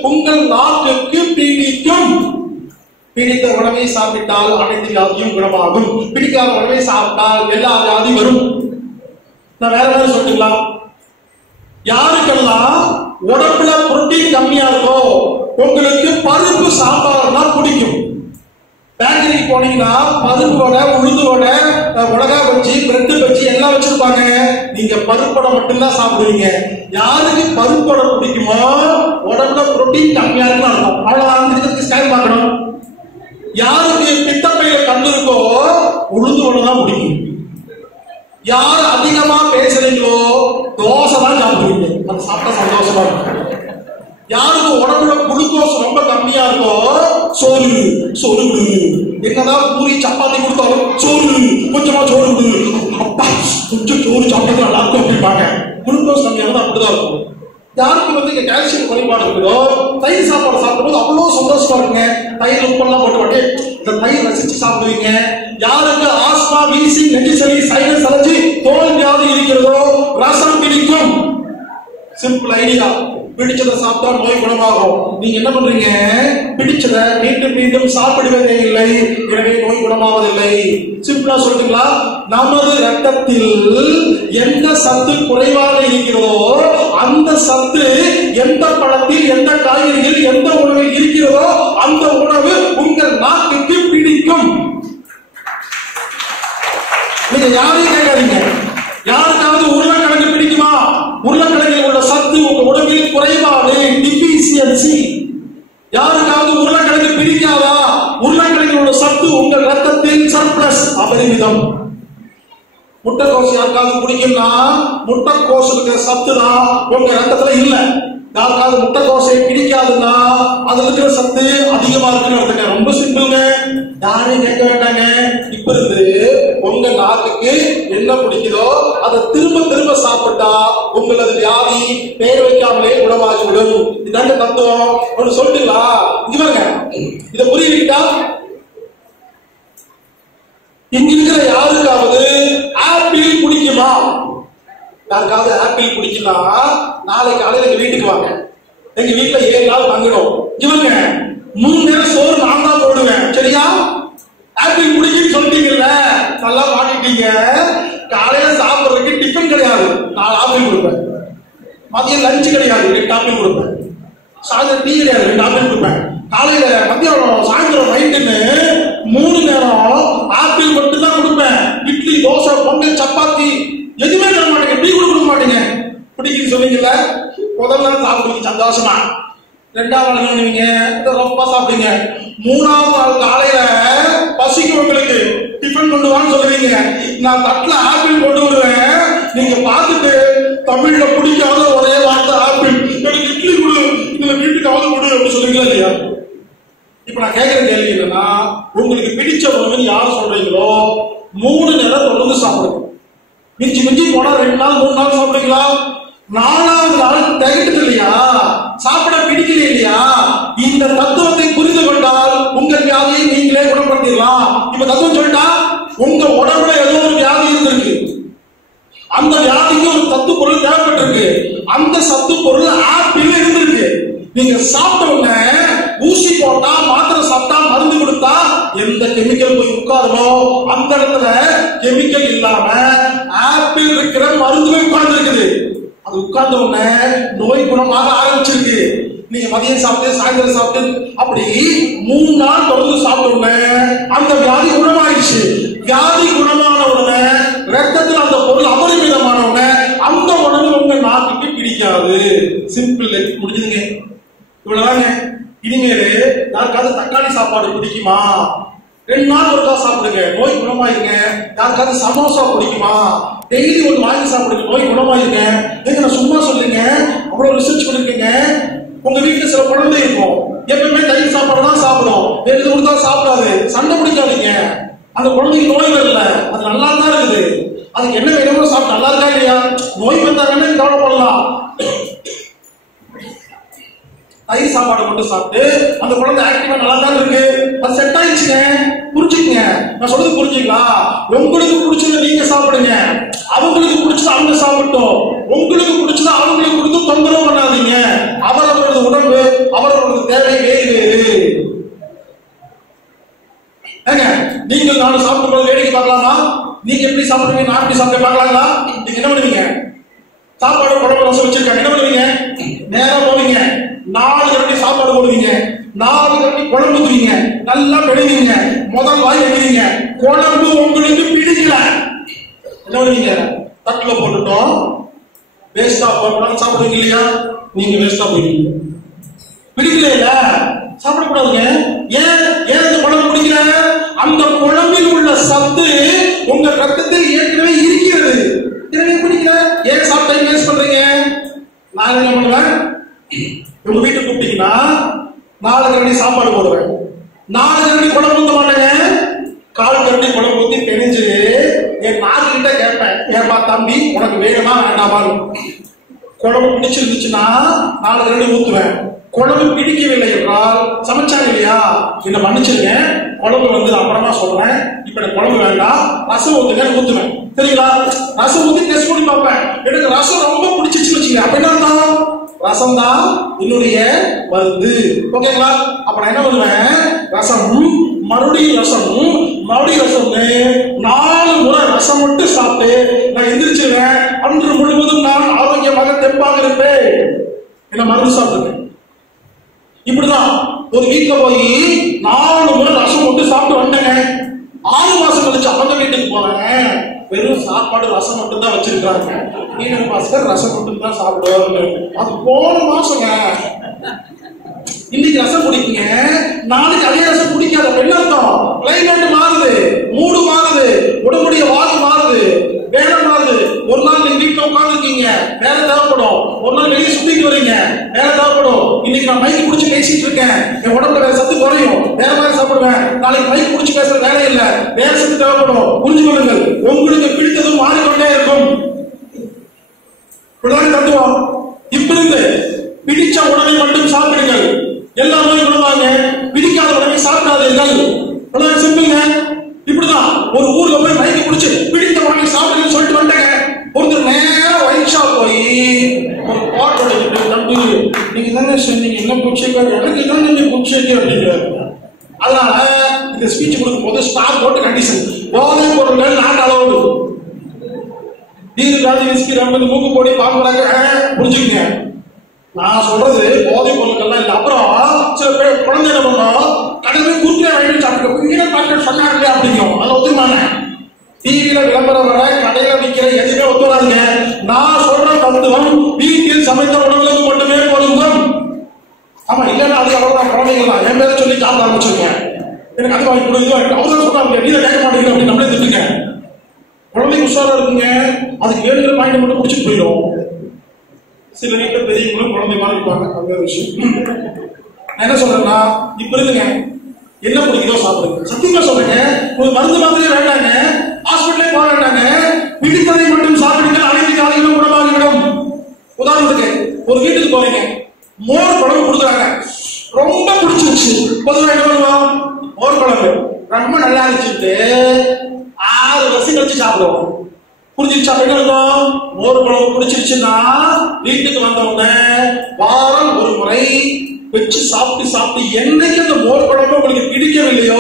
உங்கள் நாக்குக்கு பிடிக்கும். பிடித்த உணவை சாப்பிட்டால் அனைத்து வியாதியும் குணமாகும். பிடிக்காத உணவை சாப்பிட்டால் எல்லா வியாதி வரும். நான் வேற மாதிரி சொல்லிட்டுங்களா? யாருக்கெல்லாம் உடம்புல புரோட்டீன் கம்மியா இருக்கோ உங்களுக்கு பருப்பு சாம்பார் தான் பிடிக்கும். பேக்கரிக்கு போனீங்கன்னா பருப்பு வடை, உளுந்து வடை, உலகா பஜ்ஜி, பிரெட் பஜ்ஜி எல்லாம் வச்சிருப்பாங்க. நீங்க பருப்பு வடை மட்டும்தான் சாப்பிடுவீங்க. யாருக்கு பருப்பு வடை பிடிக்குமோ உடம்புல புரோட்டீன் கம்மியா இருக்குன்னு அர்த்தம். அவ்வளவுதான். ஸ்கேன் பார்க்கணும். யாருக்கு பித்தப்பையில கண்ணு இருக்கோ உளுந்து வடை தான் பிடிக்கும். யார் அதிகமா பேசுறீங்களோ தோசை தான் சாப்பிடுவீங்க. அது சாப்பிட்டா சந்தோஷமா இருக்கும். யாருக்கு உடம்புல குளுக்கோஸ் ரொம்ப கம்மியா இருக்கோ சோறு சோறு என்னதான் பூரி சப்பாத்தி கொடுத்தாலும் சோறு கொஞ்சமா சோறு அப்பா கொஞ்சம் சோறு சாப்பிட்டு நல்லா இருக்கும் அப்படிப்பாங்க. குளுக்கோஸ் கம்மியா இருந்தா அப்படிதான் இருக்கும். யாருக்கு இங்க கால்சியம் குறைபாடு இருக்குதோ தயிர் சாப்பாடு சாப்பிடும்போது அவ்வளவு சந்தோஷமா இருக்குங்க. தயிர் உப்பெல்லாம் போட்டு இந்த தயிர் ரசிச்சு சாப்பிடுவீங்க. யாருக்கு ஆஸ்மா, வீசிங், நெஞ்சு சளி, சைனஸ் அலர்ஜி, தோல் வியாதி இருக்கிறதோ ரசம் பிடிக்கும். Simple idea. பிடிச்சதை சாப்பிட்டா நோய் குணமாகும். நீங்க என்ன பண்றீங்க? பிடிச்சதை மீண்டும் மீண்டும் சாப்பிடுவதே இல்லை, எனவே நோய் குணமாவதில்லை. சிம்பிளா சொல்றீங்களா? நமது ரத்தத்தில் எந்த சத்து குறைவாக இருக்கிறதோ அந்த சத்து எந்த பழத்தில், எந்த காய்கறிகள், எந்த உணவில் இருக்கிறதோ அந்த உணவு உங்கள் நாக்குக்கு பிடிக்கும். நீங்க யாரையும் கேட்காதீங்க. யாருக்காவது உருளைக்கிழங்கு பிடிக்குமா? உருளைக்கிழங்கில் உள்ள சத்து உங்க உடம்பில் குறைபாடு, டிஃபிஷியன்சி. யாருக்காவது உருளைக்கிழங்கு பிடிக்காதா? உருளைக்கிழங்கில் உள்ள சத்து உங்கள் ரத்தத்தில் சர்ப்ளஸ், அபரிமிதம். முட்டைக்கோசு யாருக்காவது பிடிக்கும்னா முட்டைக்கோசு இருக்கிற சத்து தான் உங்க ரத்தத்துல இல்ல. யாருக்காவது முட்டைக்கோசை பிடிக்காதுன்னா அதுல இருக்கிற சத்து அதிகமா இருக்குன்னு அர்த்தம். ரொம்ப சிம்பிள்ங்க. யாரையும் கேட்க வேண்டாங்க. இப்ப இருந்து உங்க நாக்குக்கு என்ன பிடிக்குதோ அதை திரும்ப திரும்ப சாப்பிட்டா உங்களது வியாதி பேர் வைக்காமலே குணமாகிவிடும். இதாங்க தத்துவம். ஒன்று சொல்லிட்டுங்களா? இவங்க இதை புரியுதுட்டா? இங்க இருக்கிற யாருக்காவது ஆப்பிள் பிடிக்குமா? யாருக்காவது ஆப்பிள் பிடிக்குன்னா நாளைக்கு காலையில எங்க வீட்டுக்கு வாங்க. எங்க வீட்டுல 7 நாள் தங்கணும். இவங்க 3 நேரம் சோறு நான் தான் போடுவேன். சரியா? ஆப்பிள் பிடிக்குன்னு சொல்லிட்டீங்கல்ல, நல்லா மாட்டிட்டீங்க. காலையில சாப்பிடுறதுக்கு டிஃபன் கிடையாது, 4 ஆப்பிள் கொடுப்பேன். மதியம் லஞ்சு கிடையாது, 2 ஆப்பிள் கொடுப்பேன். சாயந்தரம் டீ கிடையாது, 2 ஆப்பிள் கொடுப்பேன். காலையில, மத்தியானம், சாயந்தரம், நைட்டுன்னு 3 நேரம் ஆப்பிள் மட்டும் தான் கொடுப்பேன். இட்லி, தோசை, பொங்கல், சப்பாத்தி எதுவுமே தர மாட்டேங்க. டீ கூட கொடுக்க மாட்டேங்க. பிடிக்குன்னு சொன்னீங்கல்ல, முதல் நாள் சாப்பிடுவீங்க சந்தோஷமா. 2வது நாள் பண்ணுவீங்க, ரொம்ப சாப்பிடுங்க. 3வது நாள் காலையில பசிக்கு உங்களுக்கு டிஃபன் கொண்டு வான்னு சொல்லுவீங்க. நான் தட்டுல ஆப்பிள் கொண்டு வருவேன். நீங்க பார்த்துட்டு தமிழ்ல பிடிக்காத ஒரே வார்த்தை ஆப்பிள். எனக்கு இட்லி கொடு, இதுல வீட்டுக்காவது கொடு அப்படின்னு சொல்லுவீங்களா இல்லையா? இப்ப நான் கேட்கிற கேள்வி என்னன்னா, உங்களுக்கு பிடிச்ச உணவுன்னு யாரு சொல்றீங்களோ 3 நேரம் தொடர்ந்து சாப்பிடுங்க. மிஞ்சி மிஞ்சி போனா 2 நாள் 3 நாள் சாப்பிடுங்களா? 4வது நாள் திகட்டு இல்லையா? சாப்பிட பிடிக்கல இல்லையா? இந்த தத்துவத்தை புரிந்து கொண்டால் உங்கள் வியாதியை நீங்களே குணப்படுத்திடலாம். இப்ப தத்துவம் சொல்லிட்டா உங்க உடம்புல ஏதோ ஒரு வியாதி இருந்திருக்கு. அந்த வியாதிக்கு ஒரு சத்து பொருள் தேவைப்பட்டிருக்கு. அந்த சத்து பொருள் ஆப்பிள் இருந்திருக்கு. நீங்க சாப்பிட்ட உடனே ஊசி போட்டா, மாத்திரை சாப்பிட்டா, மருந்து கொடுத்தா எந்த கெமிக்கல் போய் உட்காரோ அந்த இடத்துல கெமிக்கல் இல்லாம ஆப்பிள் இருக்கிற மருந்து போய் உட்கார்ந்து இருக்குது. அது உட்கார்ந்த உடனே நோய் குணமாக ஆரம்பிச்சிருக்கு. நீங்க மதியம் சாப்பிட்டு, சாயந்தரம் சாப்பிட்டு, அப்படி 3 நாள் தொடர்ந்து சாப்பிட்ட உடனே அந்த வியாதி குணமாயிடுச்சு. வியாதி குணமான உடனே ரத்தத்தில் அந்த பொருள் அபரிமிதமான உடனே அந்த உணவு உங்க நாட்டுக்கு பிடிக்காது. சிம்பிள், முடிஞ்சுதுங்க. இவ்வளவுதாங்க. இனிமேல் யாருக்காவது தக்காளி சாப்பாடு பிடிக்குமா? 2 நாள் ஒருக்கா சாப்பிடுங்க, நோய் குணமாயிருங்க. யாருக்காவது சமோசா பிடிக்குமா? டெய்லி ஒன்று வாங்கி சாப்பிடுங்க, நோய் குணமாயிருங்க. எங்க நான் சும்மா சொல்லுங்க, அவ்வளவு ரிசர்ச் பண்ணிருக்கீங்க. உங்க வீட்டுல சில குழந்தை இருக்கும், எப்பவுமே தயிர் சாப்பாடு தான் சாப்பிடும், வேற எது கொடுத்தா சாப்பிடாது. சண்டை பிடிக்காதீங்க. அந்த குழந்தைக்கு நோய் வரல, அது நல்லா தான் இருக்குது. அதுக்கு என்ன வேணுமோ சாப்பிட்டு நல்லா இருக்கா இல்லையா? நோய் வந்தாங்கன்னு கவலைப்படலாம். தயிர் சாப்பாடு மட்டும் சாப்பிட்டு அந்த குழந்தை ஆக்டிவா நல்லா தான் இருக்கு, அது செட் ஆயிடுச்சுங்க. புரிஞ்சுக்கங்க, நான் சொல்றது புரிஞ்சுங்களா? உங்களுக்கு பிடிச்சதை நீங்க சாப்பிடுங்க, அவங்களுக்கு பிடிச்சதை அவங்க சாப்பிட்டோம். உங்களுக்கு பிடிச்சதை அவங்களுக்கு கொடுத்து தொந்தரவு பண்ணாதீங்க. அவரவரது உடம்பு, அவரவரது தேவை வேறு வேறு. ஏங்க, நீங்கள் நானும் சாப்பிடும் போது வேடிக்கை பார்க்கலாமா? நீங்க எப்படி சாப்பிடுவீங்க, நான் எப்படி சாப்பிட்டு பார்க்கலாங்களா? நீங்க என்ன பண்ணுவீங்க? சாப்பாடு குழம்பு ரசம் வச்சிருக்காங்க, என்ன பண்ணுவீங்க? நேரா போவீங்க, 4 கரண்டி சாப்பாடு போடுவீங்க, 4 கரண்டி குழம்பு ஊத்துவீங்க, நல்லா பெறுவீங்க, முதல் வாய் வைக்கிறீங்க, குழம்பு உங்களுக்கு பிடிக்கல, என்ன பண்ணுவீங்க? தட்டுல போட்டுட்டோம், வேஸ்டா போட்டு சாப்பிடுவீங்க இல்லையா? நீங்க வேஸ்டா போயிடுவீங்க. பிடிக்கல இல்ல, சாப்பிடக்கூடாதுங்க. ஏன் அந்த குழம்பு பிடிக்கல? அந்த குழம்பில் உள்ள சத்து உங்க ரத்தத்தில் ஏற்கனவே இருக்கிறது. எனவே பிடிக்கல, ஏன் சாப்பிட்டா வேஸ்ட் பண்றீங்க? நான் என்ன பண்ணுவேன்? உங்க வீட்டுக்கு கூப்பிட்டீங்கன்னா 4 கரண்டி சாப்பாடு போடுவேன், 4 கரண்டி குழம்பு ஊத்த மாட்டேங்க, 1/4 கரண்டி குழம்பு ஊத்தி பெரிஞ்சு என் நாலு கிட்ட கேட்பேன், ஏப்பா தம்பி உனக்கு வேணுமா வேண்டாமா? குழம்பு பிடிச்சிருந்துச்சுன்னா 4 கரண்டி ஊத்துவேன். குழம்பு பிடிக்கவில்லை என்றால் சமைச்சாங்க இல்லையா, என்ன மன்னிச்சிருங்க, குழம்பு வந்து அப்புறமா சொல்றேன், இப்ப எனக்கு குழம்பு வேண்டாம், ரசம் ஊத்துங்க, ஊத்துவேன். சரிங்களா? ரசம் ஊத்தி டெஸ்ட் பண்ணி பார்ப்பேன், எனக்கு ரசம் ரொம்ப பிடிச்சிச்சு வச்சுங்க, அப்ப என்ன அர்த்தம்? ரசம் தான் என்னுடைய மருந்து. ஓகேங்களா? அப்ப நான் என்ன பண்ணுவேன்? ரசம் மறுபடியும் ரசம் 4 முறை ரசம் மட்டும் சாப்பிட்டு நான் எந்திரிச்சிருவேன். அன்று முழுவதும் நான் ஆரோக்கியமாக தெம்பாக இருப்பேன். என்ன மருந்து சாப்பிடுவேன். இப்படிதான் ஒரு வீட்டுல போய் 4 முறை ரசம் மட்டும் சாப்பிட்டு வந்தேங்க. 6 மாசம் கழிச்சு அவங்க வீட்டுக்கு போறேன், வெறும் சாப்பாடு ரசம் மட்டும் தான் வச்சிருக்காங்க. பாஸ்கர் ரசம் மட்டும் தான் சாப்பிடுவாரு. அது போன மாசங்க. இன்னைக்கு ரசம் பிடிக்குங்க, நாளைக்கு அதே ரசம் பிடிக்காத. என்ன அர்த்தம்? கிளைமேட் மாறுது, மூடு மாறுது, உடம்புடைய வாக்கு மாறுது, வேலை மாறுது. ஒரு நாள் நீங்க வீட்டுல உட்கார்ந்து இருக்கீங்க, வேலை தேவைப்படும். ஒரு நாள் வெளியே சுத்திட்டு வரீங்க, வேலை தேவைப்படும். இன்னைக்கு நான் மைக்கு பிடிச்சி பேசிட்டு இருக்கேன், என் உடம்புல வேற சத்து குறையும், வேற மாதிரி சாப்பிடுவேன். நாளைக்கு மைக்கு பிடிச்சி பேசுற வேலை இல்ல, வேற சத்து தேவைப்படும். புரிஞ்சு கொள்ளுங்கள், உங்களுக்கு பிடித்ததும் மாறிக்கொண்டே இருக்கும். தத்துவம் இப்படி இருந்து பிடிச்ச உணவை மட்டும் சாப்பிடுங்கள், எல்லா நோயும் குணமாங்க. பிடிக்காத உணவை சாப்பிடாதீர்கள். சிம்பிள்ங்க. இப்படிதான் ஒரு ஊர்ல போய் மைக்கு பிடிச்சு பிடித்த உணவை சாப்பிடுன்னு சொல்லிட்டு வந்தேங்க. ஒருத்தர் நேரம் ஒயிட் ஷாப் போய் ஒரு பாட்டு தம்பி நீங்க தானே சொன்னீங்க என்ன பூச்சைக்கா, எனக்கு தான் நீங்க பூச்சைக்கு அப்படிங்கிறாரு. அதனால இந்த ஸ்பீச் கொடுக்கும் போது ஸ்டார் போட்டு கண்டிஷன், போதை பொருட்கள் நாட் அலோடு. நீர் காதி விஸ்கி ரம்பு மூக்கு போடி பாக்குறாங்க, புரிஞ்சுக்கங்க. நான் சொல்றது போதை பொருட்கள்லாம் இல்லை. அப்புறம் சில பேர் குழந்தை என்ன பண்ணோம், கடமை குறுக்கே வாங்கி சாப்பிட்டு சொன்னாங்க அப்படிங்கும். அதை ஒத்துமான டிவியில விளம்பரம் வர கடையில விற்கிற எதுவுமே ஒத்துறாங்க. நான் சொல்ற தத்துவம் வீட்டில் சமைத்த உணவுகளுக்கு மட்டுமே பொருந்தும். ஆமா, இல்லைன்னா அது அவ்வளவுதான். குழந்தைகள் தான் என் பேரை சொல்லி சாப்பிட ஆரம்பிச்சிருக்கேன், எனக்கு அது வாங்கி கொடுத்து அவசரம் சொன்னாங்க, நீங்க கேட்க மாட்டேங்குது அப்படின்னு நம்மளே திட்டுங்க. குழந்தைங்க உஷாரா இருக்குங்க, அதுக்கு 7 பாயிண்ட் மட்டும் பிடிச்சிட்டு போயிடும். சில வீட்டுல பெரியவங்களும் குழந்தை மாதிரி இருப்பாங்க, அது விஷயம். நான் என்ன சொல்றேன்னா, இப்ப இருந்துங்க என்ன பிடிக்குதோ சாப்பிடுங்க. சத்தியமா சொல்றேங்க, ஒரு மருந்து மாதிரியே வேண்டாங்க, ஹாஸ்பிட்டலே போக வேண்டாங்க, பிடித்ததை மட்டும் சாப்பிடுங்க, அனைத்து காலையிலும் குணமாகிவிடும். உதாரணத்துக்கு ஒரு வீட்டுக்கு போறீங்க, மோர் குழம்பு கொடுக்குறாங்க, ரொம்ப பிடிச்சிருச்சு. பொதுவாக என்ன பண்ணுவோம்? மோர் குழம்பு ரொம்ப நல்லா இருந்துச்சுட்டு 6 வருஷம் கழிச்சு சாப்பிடுவோம். புரிஞ்சிருச்சா? மோர் குழம்பு பிடிச்சிருச்சுன்னா வீட்டுக்கு வந்தவங்க வாரம் ஒரு முறை வச்சு சாப்பிட்டு என்னைக்கு அந்த மோர் குழம்பு உங்களுக்கு பிடிக்கவில்லையோ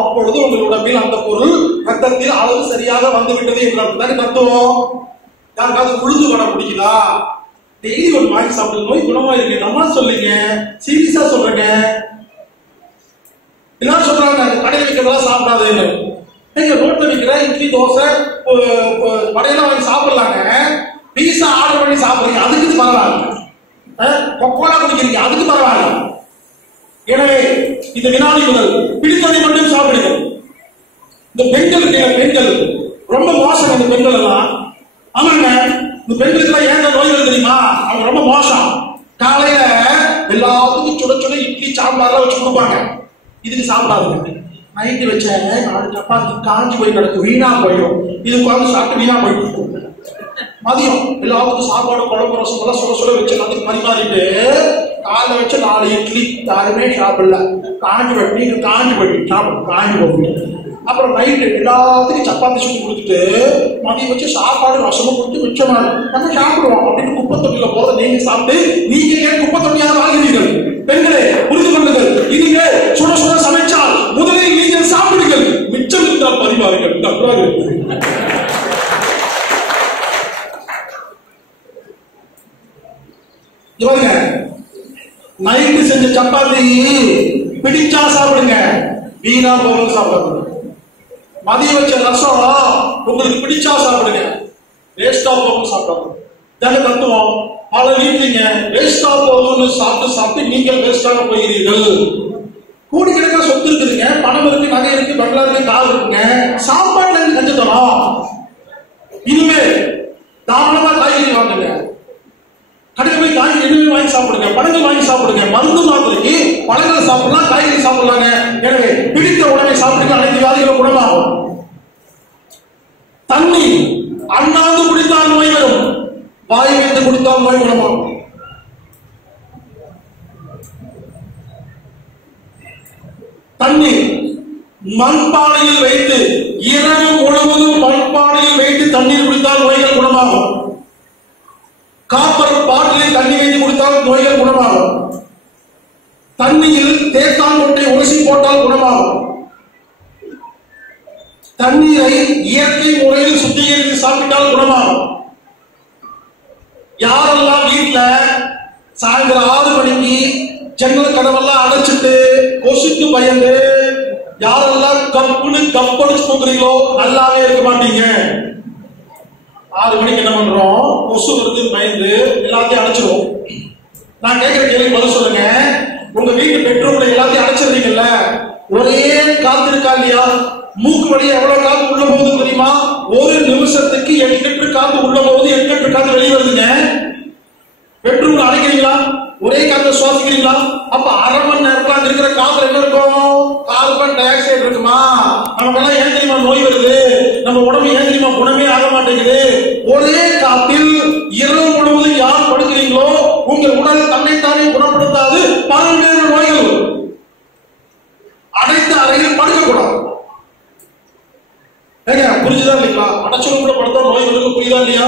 அப்பொழுது உங்கள் உடம்பில் அந்த பொருள் ரத்தத்தில் அளவு சரியாக வந்து விட்டது என்று தத்துவம். யாருக்காவது உளுந்து வடை பிடிக்குதா? டெய்லி ஒரு வாங்கி சாப்பிட்டு நோய் குணமா இருக்கு. நம்ம சொல்லுங்க, சீரியஸா சொல்றேங்க. எல்லாரும் சொல்றாங்க கடையில் வைக்கிறதெல்லாம் சாப்பிடாதுன்னு. நீங்க ரோட்ல விற்கிற இட்லி தோசை வடையெல்லாம் வாங்கி சாப்பிடலாங்க. பீஸா ஆர்டர் பண்ணி சாப்பிடுறீங்க, அதுக்கு பரவாயில்ல. கொக்கோலா குடிக்கிறீங்க, அதுக்கு பரவாயில்ல. எனவே இந்த வினாடி முதல் பிடித்ததை மட்டும் சாப்பிடுங்க. இந்த பெண்கள் ரொம்ப மோசம். இந்த பெண்கள் எல்லாம் ஆமாங்க, இந்த பெண்களுக்கு எல்லாம் ஏன் நோய்கள் தெரியுமா? அவங்க ரொம்ப மோசம். காலையில எல்லாத்துக்கும் சுட சுட இட்லி சாம்பார்லாம் வச்சு கொடுப்பாங்க, இதுக்கு சாப்பிடாதுங்க. நைட்டு வச்ச 4 சப்பாத்தி காஞ்சி போய் கிடக்கு, வீணா போயிடும். இது உட்காந்து சாப்பிட்டு வீணா போயிட்டு மதியம் எல்லாத்துக்கும் சாப்பாடு குழம்பு ரசம் எல்லாம் சுட வச்சு எல்லாத்துக்கும் பரிமாறிட்டு காலைல வச்ச 4 இட்லி யாருமே சாப்பிடல, காஞ்சி போயிட்டு சாப்பிடும், காஞ்சி போயிட்டு. அப்புறம் நைட்டு எல்லாத்துக்கும் சப்பாத்தி சுட்டு கொடுத்துட்டு மதியம் வச்சு சாப்பாடு ரசமும் கொடுத்து மிச்சமா நம்ம சாப்பிடுவோம் அப்படின்னு குப்பை தொட்டில போறத நீங்க சாப்பிட்டு நீங்க ஏன் குப்பை தொட்டியாக ஆகிறீர்கள்? பெண்களே புரிந்து கொள்ளுங்கள், நீங்க சுட சுட சமைச்சால் முதலில் நீங்கள் சாப்பிடுங்கள், மிச்சம் இருந்தால் பரிமாறுங்கள். இவங்க நைட்டு செஞ்ச சப்பாத்தி பிடிச்சா சாப்பிடுங்க, வீணா போக சாப்பிடுங்க. மதியம் வச்ச ரசம் உங்களுக்கு பிடிச்சா சாப்பிடுங்க, வேஸ்டா போகும் சாப்பிடாது. தானே தத்துவம். பல வீட்டுங்க வேஸ்டா போகும்னு சாப்பிட்டு சாப்பிட்டு நீங்கள் வேஸ்டாக போகிறீர்கள். கோடிக்கணக்கா சொத்து இருக்குதுங்க, பணம் இருக்கு, நகை இருக்கு, பங்களா இருக்கு, கார் இருக்குங்க, சாப்பாட்டுல இருந்து கஞ்சத்தனம். இனிமே தாராளமா காய்கறி வாங்குங்க, கடையில் போய் காய்கறி எதுவுமே வாங்கி சாப்பிடுங்க, பழங்கள் வாங்கி சாப்பிடுங்க. மருந்து மாத்திரைக்கு பழங்களை சாப்பிடலாம், காய்கறி சாப்பிடலாங்க. எனவே பிடித்த உணவை சாப்பிடுங்க, அனைத்து வியாதிகளும் குணமாகும். தண்ணி அண்ணாந்து குடித்தால் நோய் வரும், வாய் வைத்து குடித்தால் நோய் குணமாகும். தண்ணீர் மண்பானையில் வைத்து இரவு முழுவதும் மண்பானையில் வைத்து தண்ணீர் குடித்தால் நோய்கள் குணமாகும். காப்பர் பாட்டிலில் தண்ணி வைத்து குடித்தால் நோய்கள் குணமாகும். தண்ணியில் தேக்கான் கொட்டை உரசி போட்டால் குணமாகும். தண்ணீரை இயற்கை முறையில் சுத்திகரித்து சாப்பிட்டால் குணமாகும். யாரெல்லாம் வீட்டுல சாயந்தரம் 6 மணிக்கு ஜன்னல் கதவெல்லாம் அடைச்சிட்டு கொசுக்கு பயந்து யாரெல்லாம் கப்படிச்சு போக்குறீங்களோ நல்லாவே இருக்க மாட்டீங்க. 6 மணிக்கு என்ன பண்றோம், கொசு வருது பயந்து எல்லாத்தையும் அடைச்சிருவோம். நான் கேட்கிற கேள்வி பதில் சொல்லுங்க. உங்க வீட்டு பெட்ரூம்ல எல்லாத்தையும் அடைச்சிருந்தீங்கல்ல, ஒரே காத்து இருக்கா இல்லையா? மூக்கு வழியா எவ்வளவு காத்து உள்ள போகுது தெரியுமா? ஒரு நிமிஷத்துக்கு 8 லிட்டர் காத்து உள்ள போகுது, 8 லிட்டர் காத்து வெளியே வருதுங்க. பெட்ரூம்ல அடைக்கிறீங்களா? ஒரே காற்று சுவாசிக்கிறீங்களா? அப்ப அரை மணி நேரத்துல அங்க இருக்கிற காத்துல என்ன இருக்கும்? கார்பன் டை ஆக்சைடு இருக்குமா? நமக்கெல்லாம் ஏன் தெரியுமா நோய் வருது? நம்ம உடம்பு ஏன் தெரியுமா குணமே ஆக மாட்டேங்குது? ஒரே காத்தில் இரவு முழுவதும் யார் படுக்கிறீங்களோ உங்கள் உடல் தன்னைத்தானே குணப்படுத்தாது, பல்வேறு நோய்கள். அடைத்த அறையில் படுக்கக்கூடாது. புரிஞ்சுதா இல்லைங்களா? அடைச்சலுக்குள்ள படுத்தா நோய் வருது, புரியுதா இல்லையா?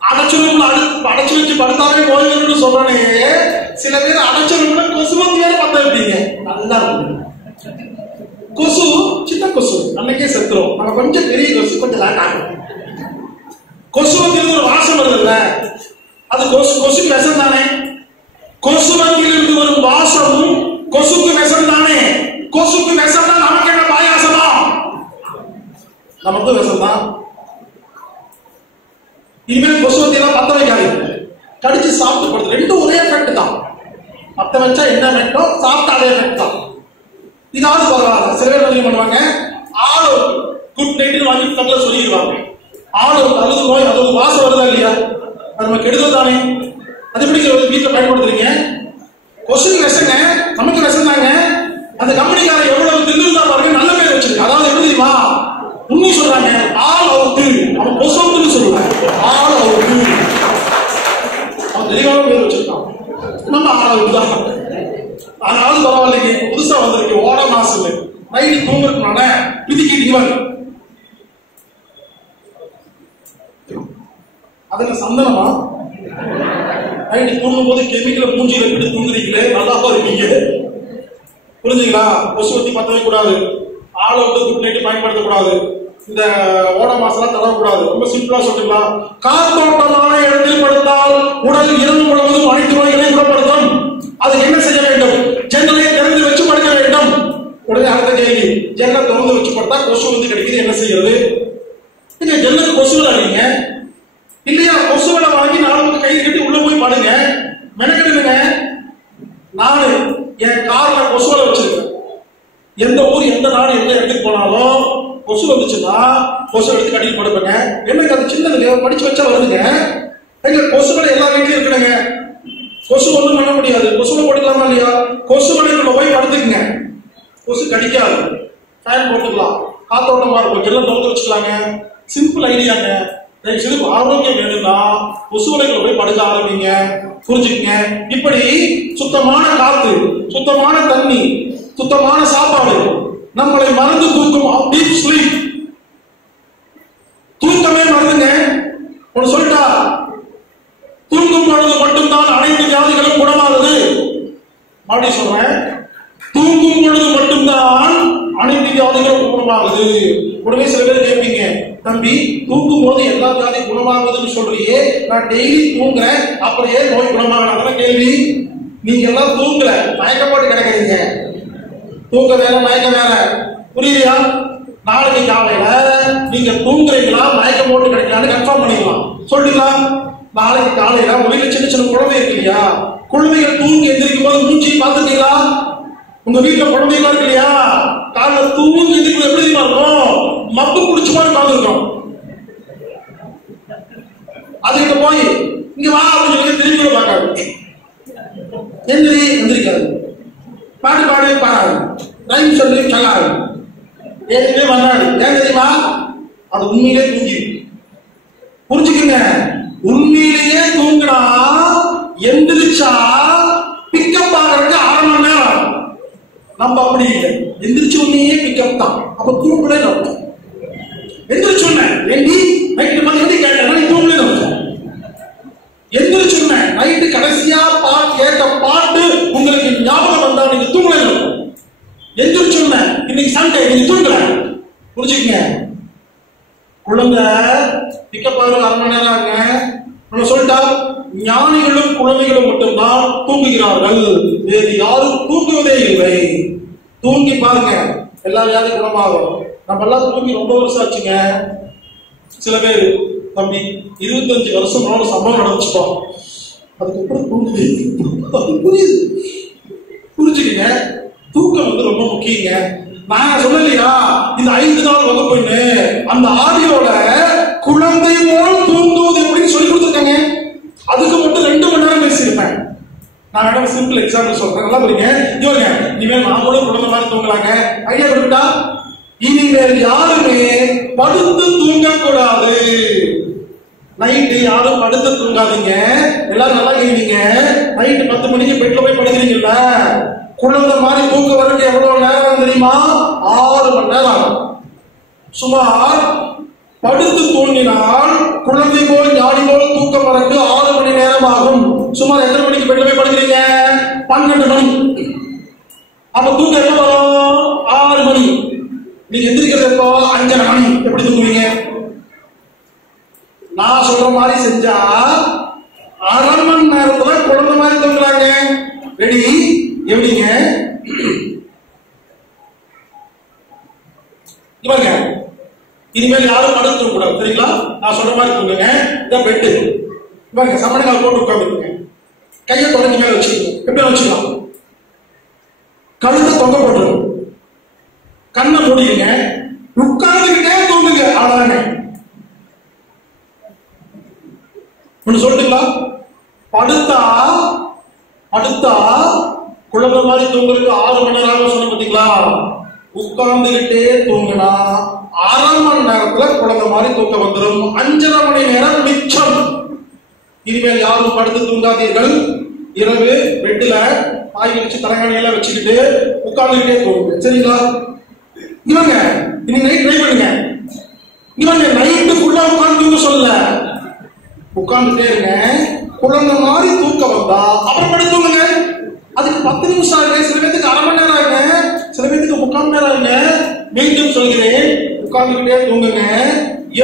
அடைச்சலுக்குள்ள அடைச்சு வச்சு படுத்தாவே நோய் வரும்னு சொல்றானே. சில பேர் அடைச்சலுக்குள்ள கொசுவத்தி வேற பத்த வைப்பீங்க, நல்லா இருக்கும். கொசு சின்ன கொசு அன்னைக்கே செத்துரும், நம்ம கொஞ்சம் பெரிய கொசு கொஞ்சம் லேட் ஆகும். கொசுவத்திலிருந்து ஒரு வாசம் வருதுல்ல, அது கொசு விஷம் தானே. கொசுவத்திலிருந்து வரும் வாசமும் கொசுக்கு விஷம் தானே. கொசுக்கு விஷம் தான், நமக்கு என்ன பாயாசமா? நமக்கு விஷம் தான். இனிமேல் கொசுவத்தி எல்லாம் பத்த வைக்காது, கடிச்சு சாப்பிட்டு போடுது. ரெண்டும் ஒரே எஃபெக்ட் தான். பத்த வச்சா என்ன எஃபெக்டோ சாப்பிட்டா அதே எஃபெக்ட் தான். இதாவது பரவாயில்ல. சில பேர் என்ன பண்ணுவாங்க, ஆளு குட் நைட் வாங்கி தட்டில் சொல்லிடுவாங்க. ஆளு அல்லது நோய், அது ஒரு வாசம் வருதா இல்லையா? அது நம்ம கெடுதல் தானே. அது எப்படி வீட்டில் பயன்படுத்துறீங்க? கொசு விஷங்க, நமக்கு விஷம் தாங்க. அந்த கம்பெனிக்காரன் எவ்வளவு தின்னு தான் பாருங்க, நல்ல பேர் வச்சிருக்கு. அதாவது எப்படி தெரியுமா, உண்மை சொல்றாங்க, ஆள் அவுட்டு, அவன் கொசுன்னு சொல்லுவாங்க. ஆள் அவுட்டு, அவன் தெளிவான பேர் வச்சிருக்கான். நம்ம ஆள் அவுட்டு தான். அதாவது பரவாயில்லைங்க, புதுசா வந்திருக்கு ஓட மாசு. நைட்டு தூங்குறதுனால பிதிக்கிட்டு அதுல சந்தனமா? நைட்டு தூங்கும் போது கெமிக்கல மூஞ்சியில விட்டு தூங்குறீங்களே, நல்லா இருப்பீங்க. புரிஞ்சுங்களா? கொசுவத்தி பத்தவே கூடாது, ஆள் அவுட்டு குட் நைட்டு பயன்படுத்தக்கூடாது, இந்த ஓட மாசெல்லாம் தரக்கூடாது. ரொம்ப சிம்பிளா சொல்லிக்கலாம். காத்தோட்டமான இடத்தில் படுத்தால் உடல் இரவு முழுவதும் அனைத்து நோய்களையும் குணப்படுத்தும். அது என்ன செய்ய வேண்டும்? ஜன்னலை திறந்து வச்சு படுக்க வேண்டும். உடனே அடுத்த கேள்வி, ஜன்னல் திறந்து வச்சு படுத்தா கொசு வந்து கிடைக்குது, என்ன செய்யறது? நீங்க ஜன்னல் கொசுவில் அடிங்க இல்லையா? கொசுவில வாங்கி 4 கை கட்டி உள்ள போய் படுங்க, மெனக்கெடுங்க. நானு என் கார்ல கொசுவில வச்சிருக்கேன். எந்த ஊர், எந்த நாடு, எந்த இடத்துக்கு போனாலும் கொசு வந்துச்சுன்னா கொசு எடுத்து கட்டிட்டு படுப்பேங்க. எனக்கு அது சின்னதுங்க, படிச்சு வச்சா வருதுங்க. எங்க கொசுகளை எல்லா வீட்லயும் இருக்கணுங்க. கொசு ஒண்ணும் பண்ண முடியாது. கொசுவை படுக்கலாமா இல்லையா? கொசு வலைக்குள்ள போய் படுத்துக்குங்க, கொசு கடிக்காது. ஃபேன் போட்டுக்கலாம், காத்தோட்டமா இருக்கும், எல்லாம் திறந்து வச்சுக்கலாங்க. சிம்பிள் ஐடியாங்க. தயவுசெய்து ஆரோக்கியம் வேணும்னா கொசு வலைக்குள்ள போய் படுக்க ஆரம்பிங்க. புரிஞ்சுக்குங்க. இப்படி சுத்தமான காத்து, சுத்தமான தண்ணி, சுத்தமான சாப்பாடு நம்மளை மறந்து தூக்கும். டீப் ஸ்லீப், தூக்கமே மறந்துங்க. ஒன்னு சொல்லிட்டா, தூங்கும் பொழுது மட்டும்தான் அனைத்து வியாதிகளும் குணமாகுது. மறுபடியும் சொல்றேன், தூங்கும் பொழுது மட்டும்தான் அனைத்து வியாதிகளும் குணமாகுது. உடனே சில பேர் கேட்பீங்க, தம்பி தூங்கும் போது எல்லா வியாதியும் குணமாகுதுன்னு சொல்றியே, நான் டெய்லி தூங்குறேன், அப்புறம் ஏன் நோய் குணமாகலாம் கேள்வி. நீங்க எல்லாம் தூங்கல, மயக்கம் போட்டு கிடக்குறீங்க. தூங்க வேற மயக்க வேற, புரியுதா? நாளைக்கு காலையில நீங்க தூங்குறீங்களா மயக்கம் போட்டு கிடைக்கலான்னு கன்ஃபார்ம் பண்ணிக்கலாம். சொல்றீங்களா? நாளைக்கு காலையில உங்க வீட்டுல சின்ன சின்ன குழந்தை இருக்கு இல்லையா, குழந்தைகள் தூங்கி எந்திரிக்கும் போது மூச்சு பார்த்துட்டீங்களா? உங்க வீட்டுல குழந்தைகளா இருக்கு இல்லையா, காலையில தூங்கி எந்திரிக்கும் எப்படி இருக்கும், மப்பு குடிச்ச மாதிரி பார்த்துருக்கோம். அதுகிட்ட போய் இங்க வா அப்படின்னு திரும்பி கூட பார்க்காது, எந்திரிக்காது, பாட்டு பாடி பாடாது, ரைம் சொல்லி சொல்லாது, ஏற்கனவே வந்தாடு. ஏன் தெரியுமா? அது உண்மையிலே தூங்கி. புரிஞ்சுக்குங்க, உண்மையிலேயே தூங்கினா எந்திரிச்சா பிக்கப் ஆகிறதுக்கு 1/2 மணி நேரம். நம்ம அப்படி இல்லை, எந்திரிச்ச உடனே பிக்கப் தான். அப்ப தூங்கலே நம்ம எந்திரிச்ச உடனே வேண்டி நைட்டு 10 மணிக்கு கேட்டா நீ தூங்கலே நம்ம எந்திரிச்ச உடனே நைட்டு கடைசியா கேட்ட பாட்டு உங்களுக்கு ஞாபகம் வந்தா நீங்க தூங்கலே நம்ம எந்திரிச்ச உடனே இன்னைக்கு சண்டே நீங்க தூங்கல. புரிஞ்சுக்கங்க, குழந்தை பிக்கப் ஆகிற 1/2 மணி நேரம் ஆகுங்க. நம்ம சொல்லிட்டா ஞானிகளும் குழந்தைகளும் மட்டும்தான் தூங்குகிறார்கள், வேறு யாரும் தூங்குவதே இல்லை. தூங்கி பாருங்க, எல்லா வியாதி குணமாகும். நம்ம எல்லாம் தூங்கி ரொம்ப வருஷம் ஆச்சுங்க. சில பேர் தம்பி 25 வருஷம் சம்பவம் நடந்துச்சுப்போம், அதுக்கப்புறம் தூங்குது. புரியுது? புரிஞ்சுக்கங்க, தூக்கம் வந்து ரொம்ப முக்கியங்க. நான் சொல்லலையா இந்த 5 நாள் வகுப்புன்னு, அந்த ஆடியோல குழந்தை போல் தூங்குவது எப்படின்னு சொல்லி கொடுத்துருக்காங்க. அதுக்கு மட்டும் 2 மணி நேரம் பேசியிருப்பேன். நான் வேணா சிம்பிள் எக்ஸாம்பிள் சொல்றேன், நல்லா புரியுங்க. இவங்க இனிமேல் நாமளும் குழந்தை மாதிரி தூங்கலாங்க. ஐடியா கொடுத்தா, இனிமேல் யாருமே படுத்து தூங்கக்கூடாது. நைட்டு யாரும் படுத்து தூங்காதீங்க. எல்லாரும் நல்லா கேட்டீங்க. நைட்டு 10 மணிக்கு பெட்ல போய் படுக்கிறீங்கல்ல, குழந்தை மாதிரி தூக்க வரக்கு எவ்வளவு நேரம் தெரியுமா? 6 மணி நேரம். சுமார் படுத்து தூங்கினால் குழந்தை போல் ஞானி போல் தூக்கம் வரக்கு 6 மணி நேரம் ஆகும். சுமார் எத்தனை மணிக்கு பெட்ல போய் படுக்கிறீங்க? 12 மணி. அப்ப தூக்கம் எப்ப வரும்? 6 மணி. நீங்க எந்திரிக்கிறது எப்போ? 5:30 மணி. எப்படி தூங்குவீங்க? நான் சொல்ற மாதிரி செஞ்சா 1/2 மணி நேரத்துல குழந்தை மாதிரி தூங்குறாங்க. ரெடி? எப்படிங்க? இவங்க இனிமேல் யாரும் படுத்து தூங்க கூடாது, சரிங்களா? நான் சொல்ற மாதிரி தூங்குங்க. இதான் பெட்டு. இவங்க சமணங்கால் போட்டு உட்காந்துருங்க. கையை தொடங்கி மேல வச்சுக்கோங்க. எப்படி வச்சுக்கலாம்? கழுத்தை தொங்க போட்டுருங்க. கண்ணை மூடிங்க. உட்கார்ந்துக்கிட்டே தூங்குங்க. அவ்வளவுதாங்க. ஒண்ணு சொல்லிட்டுங்களா? படுத்தா குழந்தை மாதிரி தூங்குறதுக்கு 6 மணி நேரம் சொன்ன பாத்தீங்களா? உட்கார்ந்துகிட்டே தூங்கினா 1/2 மணி நேரத்துல குழந்தை மாதிரி தூக்கம் வந்துடும். 5:30 மணி நேரம் மிச்சம். இனிமேல் யாரும் படுத்து தூங்காதீர்கள். இரவு பெட்ல பாய் வச்சு தலைகாணியெல்லாம் வச்சுக்கிட்டு உட்கார்ந்துகிட்டே தூங்குங்க, சரிங்களா? இவங்க இனி நைட் ட்ரை பண்ணுங்க. இவங்க நைட்டு ஃபுல்லா உட்கார்ந்து தூங்க சொல்லல, உட்கார்ந்துட்டே இருங்க. குழந்தை மாதிரி தூக்கம் வந்தா அப்புறம் படுத்து தூங்குங்க. அதுக்கு 10 நிமிஷம் ஆகுங்க, சில பேருக்கு 1/2 மணி நேரம் ஆகுங்க, சில பேருக்கு 3/4 மணி நேரம் ஆகுங்க. மீண்டும் சொல்கிறேன், உட்கார்ந்துகிட்டே தூங்குங்க.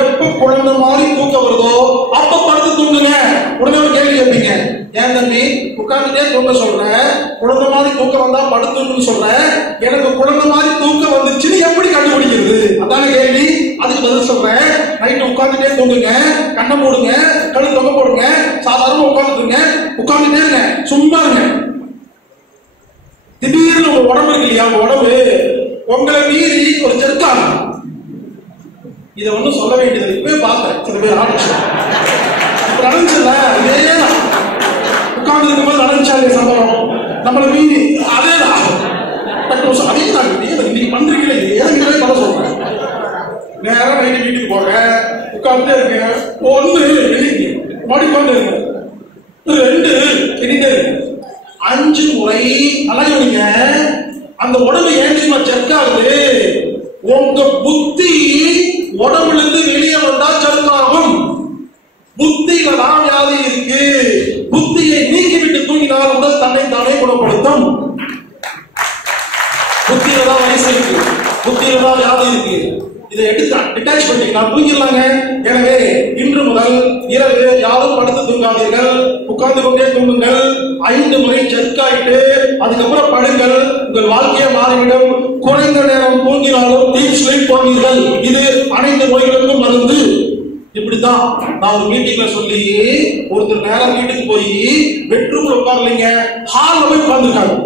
எப்ப குழந்தை மாதிரி தூக்கம் வருதோ அப்ப படுத்து தூங்குங்க. உடனே ஒரு கேள்வி கேட்பீங்க, ஏன் தம்பி உட்கார்ந்துட்டே தூங்க சொல்ற, குழந்தை மாதிரி தூக்கம் வந்தா படுத்துன்னு சொல்ற, எனக்கு குழந்தை மாதிரி தூக்கம் வந்துச்சுன்னு எப்படி கண்டுபிடிக்கிறது? அதான கேள்வி. அதுக்கு பதில் சொல்றேன். நைட்டு உட்கார்ந்துட்டே தூங்குங்க, கண்ணை மூடுங்க, கழுத்து தொங்க போடுங்க, சாதாரண உட்காந்துருங்க, உட்கார்ந்துட்டே இருங்க, சும்மா இருங்க. திடீர்னு உங்க உடம்பு இருக்கு இல்லையா, உங்க உடம்பு உங்களை மீறி ஒரு ஜெர்க்கான். இதை ஒன்னும் சொல்ல வேண்டியது. இப்பவே பார்த்தேன் சில பேர் ஆரம்பிச்சு நடந்துச்சுல்ல, இதேதான் உட்கார்ந்து இருக்கும் போது நடந்துச்சாங்க சம்பவம். நம்மளை மீறி அதேதான் அதேதான் இன்னைக்கு பண்றீங்களே, ஏன் பண்ண சொல்றேன். நேரம் நைட்டு வீட்டுக்கு போறேன், உட்கார்ந்துட்டே இருக்கேன். 1 எண்ணிக்கை மடிப்பாண்டு இருக்கு, 2 எண்ணிட்டே இருக்கு, 5 முறை அலைவீங்க. அந்த உடம்பு ஏன் தெரியுமா செக்காகுது? உங்க புத்தி உடம்புல இருந்து வெளியே வந்தா செக்காகும். புத்தியில தான் வியாதி இருக்கு. புத்தியை நீக்கிவிட்டு தூங்கினால் உடல் தன்னை தானே குணப்படுத்தும். புத்தியில தான் வயசு இருக்கு. தூங்கிடலாங்க. எனவே இன்று முதல் இரவு யாரும் படுத்து தூங்காதீர்கள், உட்கார்ந்து கொண்டே தூங்குங்கள். 5 முறை ஜர்க்காயிட்டு அதுக்கப்புறம் படுங்கள். உங்கள் வாழ்க்கையை மாறிவிடும். குறைந்த நேரம் தூங்கினாலும் டீப் ஸ்லீப் போவீர்கள். இது அனைத்து நோய்களுக்கும் மருந்து. இப்படித்தான் நான் ஒரு மீட்டிங்ல சொல்லி ஒருத்தர் நேரம் வீட்டுக்கு போய் பெட்ரூம்ல உட்கார்லீங்க, ஹால்ல போய் உட்கார்ந்துருக்காங்க.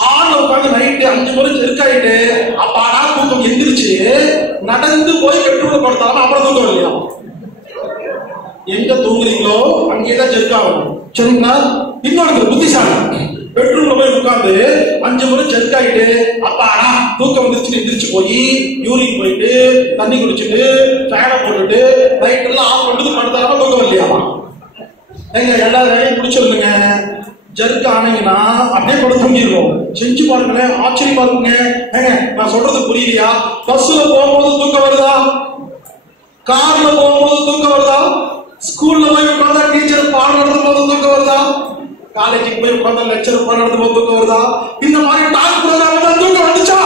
ஹால்ல உட்கார்ந்து நைட்டு 5 முறை ஜெர்க்காயிட்டு அப்பாடா தூக்கம் எந்திரிச்சு நடந்து போய் பெட்ரூம்ல படுத்தாலும் அப்புறம் தூக்கம் இல்லையா? எங்க தூங்குறீங்களோ அங்கேதான் ஜெர்க்காகும். சரிங்களா? இன்னொரு புத்திசாலி பெட்ரூம்ல போய் உட்கார்ந்து 5 முறை ஜெர்க்காயிட்டு அப்பாடா தூக்கம் வந்துருச்சு எந்திரிச்சு போய் யூரின் போயிட்டு தண்ணி குடிச்சிட்டு ஃபேனை போட்டுட்டு லைட் எல்லாம் ஆஃப் பண்ணிட்டு படுத்தாலும் தூக்கம் இல்லையா? எங்க எல்லா வேலையும் முடிச்சிருந்துங்க. ஜர்க்கு ஆனீங்கன்னா அப்படியே கூட தூங்கிடுவோம். செஞ்சு பாருங்களேன், ஆச்சரியமா இருக்குங்க. ஏங்க நான் சொல்றது புரியலையா? பஸ்ல போகும்போது தூக்கம் வருதா? கார்ல போகும்போது தூக்கம் வருதா? ஸ்கூல்ல போய் உட்கார்ந்தா டீச்சர் பாடம் நடத்தும் போது தூக்கம் வருதா? காலேஜுக்கு போய் உட்கார்ந்தா லெக்சர் பாடம் நடத்தும் போது தூக்கம் வருதா? இந்த மாதிரி டாக் ப்ரோக்ராம் தான் தூக்கம் வந்துச்சா?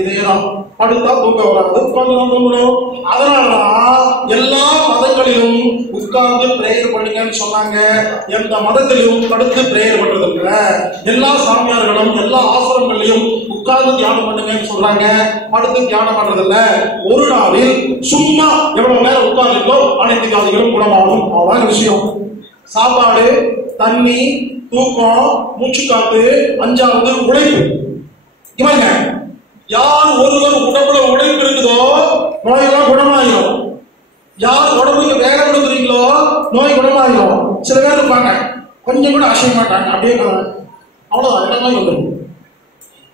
இதேதான், படுத்தா தூக்கம் வராது, உட்கார்ந்து தூங்கணும். அதனாலதான் எல்லா மதங்களிலும் உட்கார்ந்து பிரேயர் பண்ணுங்கன்னு சொன்னாங்க. எந்த மதத்திலும் படுத்து பிரேயர் பண்றது இல்ல. எல்லா சாமியார்களும் எல்லா ஆசிரமங்களையும் உட்கார்ந்து தியானம் பண்ணுங்கன்னு சொல்றாங்க. படுத்து தியானம் பண்றது இல்ல. ஒரு நாளில் சும்மா எவ்வளவு நேரம் உட்கார்ந்துட்டோ அனைத்து வியாதிகளும் குணமாகும். அவ்வளவு விஷயம். சாப்பாடு, தண்ணி, தூக்கம், மூச்சு காத்து, 5வது உழைப்பு. இவங்க யார் ஒருவர் உடம்புல உழைப்பு இருக்குதோ நோயெல்லாம் குணமாயிரும். யார் உடம்புக்கு வேலை கொடுக்குறீங்களோ நோய் குணமாயிரும். சில பேர் இருப்பாங்க கொஞ்சம் கூட அசைய மாட்டாங்க, அப்படியே அவ்வளவுதான், எல்லா நோய் வந்துடும்.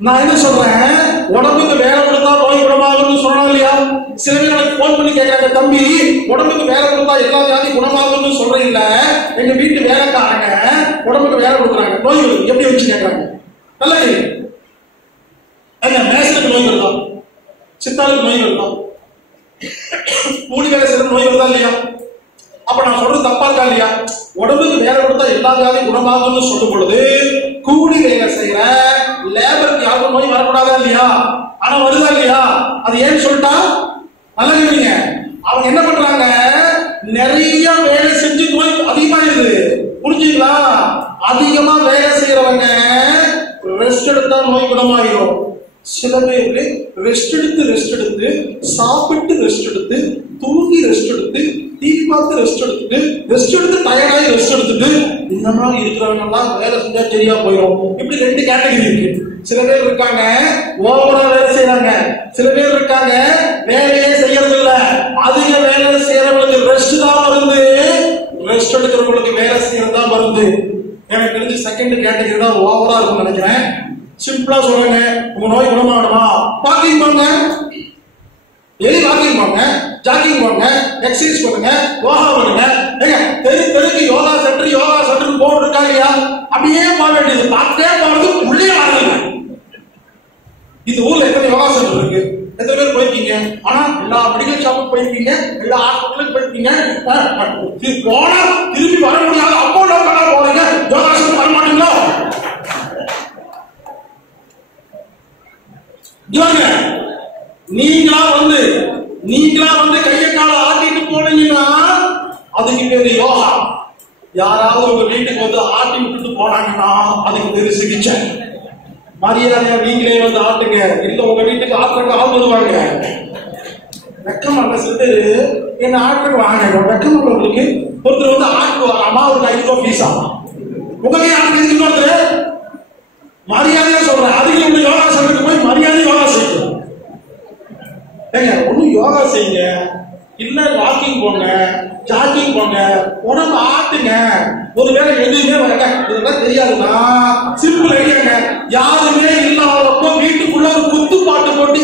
நான் என்ன சொல்றேன், உடம்புக்கு வேலை கொடுத்தா நோய் குணமாகும்னு சொல்லணும் இல்லையா? சில பேர் எனக்கு போன் பண்ணி கேட்கறாங்க, தம்பி உடம்புக்கு வேலை கொடுத்தா எல்லா வியாதி குணமாகும்னு சொல்றீங்கள, எங்க வீட்டு வேலைக்காரங்க உடம்புக்கு வேலை கொடுக்குறாங்க, நோய் எப்படி வச்சு கேட்கறாங்க. நல்லா மேசனுக்கு நோய் வருதா? சித்தாளுக்கு நோய் வருதா? கூலி வேலை செய்யற நோய் வருதா இல்லையா? அப்ப நான் சொல்றது தப்பா இருக்கா இல்லையா? உடம்புக்கு வேலை கொடுத்தா எல்லா வியாதியும் குணமாகும்னு சொல்லும் பொழுது கூலி வேலை செய்யற லேபருக்கு யாருக்கும் நோய் வரக்கூடாதா இல்லையா? ஆனா வருதா இல்லையா? அது ஏன்னு சொல்லிட்டா நல்லா இல்லைங்க. அவங்க என்ன பண்றாங்க, நிறைய வேலை செஞ்சு நோய் அதிகமாயிருது. புரிஞ்சுங்களா? அதிகமா வேலை செய்யறவங்க ரெஸ்ட் எடுத்தா நோய் குணமாயிரும். சில பேரு ரெஸ்ட் எடுத்து சாப்பிட்டு ரெஸ்ட் எடுத்து தூங்கி ரெஸ்ட் எடுத்து டிவி பார்த்து ரெஸ்ட் எடுத்து டயர்டாகி ரெஸ்ட் எடுத்துட்டு இந்த மாதிரி இருக்கிறவங்க எல்லாம் வேலை செஞ்சா சரியா போயிடும். இப்படி 2 கேட்டகரி இருக்கு. சில பேர் இருக்காங்க ஓவரா வேலை செய்யறாங்க, சில பேர் இருக்காங்க வேலையே செய்யறது இல்ல. அதிக வேலை செய்யறவங்களுக்கு ரெஸ்ட் தான் மருந்து, ரெஸ்ட் எடுக்கிறவங்களுக்கு வேலை செய்யறது தான் மருந்து. எனக்கு தெரிஞ்சு செகண்ட் கேட்டகரி தான் ஓவரா இருக்கும்னு நினைக்கிறேன். சிம்பிளா சொல்லுங்க, உங்க நோய் குணமாகணுமா? வாக்கிங் போங்க, டெய்லி வாக்கிங் போங்க, ஜாக்கிங் போங்க, எக்ஸசைஸ் பண்ணுங்க, யோகா பண்ணுங்க. தெருக்கு யோகா சென்டர் போர்டு இருக்கா இல்லையா? அப்படியே போக வேண்டியது, பார்த்தே போறது உள்ளே வாங்க. இந்த ஊர்ல எத்தனை யோகா சென்டர் இருக்கு? எத்தனை பேர் போயிருக்கீங்க? ஆனா எல்லா மெடிக்கல் ஷாப்புக்கு போயிருக்கீங்க, எல்லா ஹாஸ்பிட்டலுக்கு போயிருக்கீங்க. போனா திரும்பி வர முடியாது. அப்போ போறீங்க, யோகா சென்டர் வர மாட்டீங்களா? நீங்களா வந்து கையை கால ஆட்டிட்டு போனீங்கன்னா அதுக்கு பேரு யோகா. யாராவது உங்க வீட்டுக்கு வந்து ஆட்டி விட்டுட்டு போனாங்கன்னா அதுக்கு பேரு சிகிச்சை. மரியாதையா நீங்களே வந்து ஆட்டுங்க, இல்ல உங்க வீட்டுக்கு ஆட்டுறக்கு ஆள் வருவாங்க. வெக்கமாக சொல்லிட்டு என்ன ஆட்டுக்கு வாங்க, வெக்கமாக உங்களுக்கு ஒருத்தர் வந்து ஆட்டுவாங்க. அம்மாவுக்கு 5 ரூபாய் பீஸா உங்க ஆட்டு ஒருத்தர் மரியாதையா சொல்றேன். அதுக்கு உங்க யோகா சென்டருக்கு போய் மரியாதை யோகா செய்யும். ஒண்ணு யோகா செய்யுங்க, இல்ல வாக்கிங் போங்க, ஜாக்கிங் போங்க, உடம்பு ஆட்டுங்க. ஒருவேளை எதுவுமே வரல, இதெல்லாம் தெரியாதுன்னா சிம்பிள் ஐடியாங்க. யாருமே இல்லாதப்போ வீட்டுக்குள்ள ஒரு குத்து பாட்டு போட்டு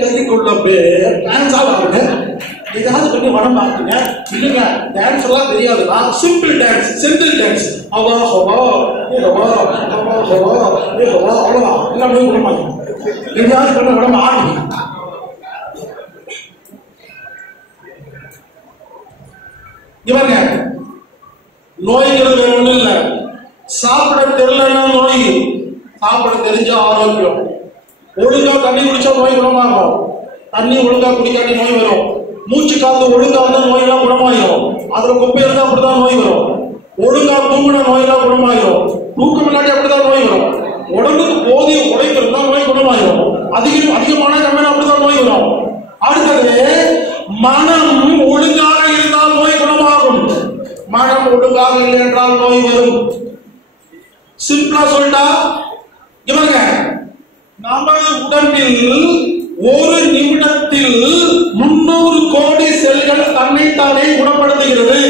கல்லிக்குள்ள டான்ஸ் ஆடுங்க, ஏதாவது பண்ணி உடம்பு ஆட்டுங்க. இல்லைங்க டான்ஸ் எல்லாம் தெரியாதுன்னா சிம்பிள் டான்ஸ், செந்தில் டான்ஸ், அவ்வளவுதான். எல்லாமே குணமாகும். ஏதாவது பண்ண உடம்பு ஆடுங்க. இவங்க நோய்ங்கிறது வேற ஒண்ணும் இல்ல. சாப்பிட தெரியலன்னா நோய், சாப்பிட தெரிஞ்ச ஆரோக்கியம். ஒழுங்கா தண்ணி குடிச்சா நோய் குணமாகும். தண்ணி ஒழுங்கா குடிக்காட்டி நோய் வரும். மூச்சு காத்து ஒழுங்கா இருந்தா நோய் எல்லாம் குணமாயிரும். அதுல குப்பை இருந்தா அப்படிதான் நோய் வரும். ஒழுங்கா தூங்கின நோய் எல்லாம் குணமாயிரும். தூக்கம் இல்லாட்டி அப்படிதான் நோய் வரும். உடம்புக்கு போதிய உழைப்பு இருந்தா நோய் குணமாயிரும். அதிகமான கம்மியான அப்படிதான் நோய் வரும். அடுத்தது மனம் ஒழுங்காக இருந்தால் நோய் குணமாகும். மனம் ஒழுங்காக இல்லை என்றால் நோய் வரும். சிம்பிளா சொல்லிட்டா இவங்க நமது உடம்பில் ஒரு நிமிடத்தில் 300 கோடி செல்கள் தன்னைத்தானே குணப்படுத்துகிறது.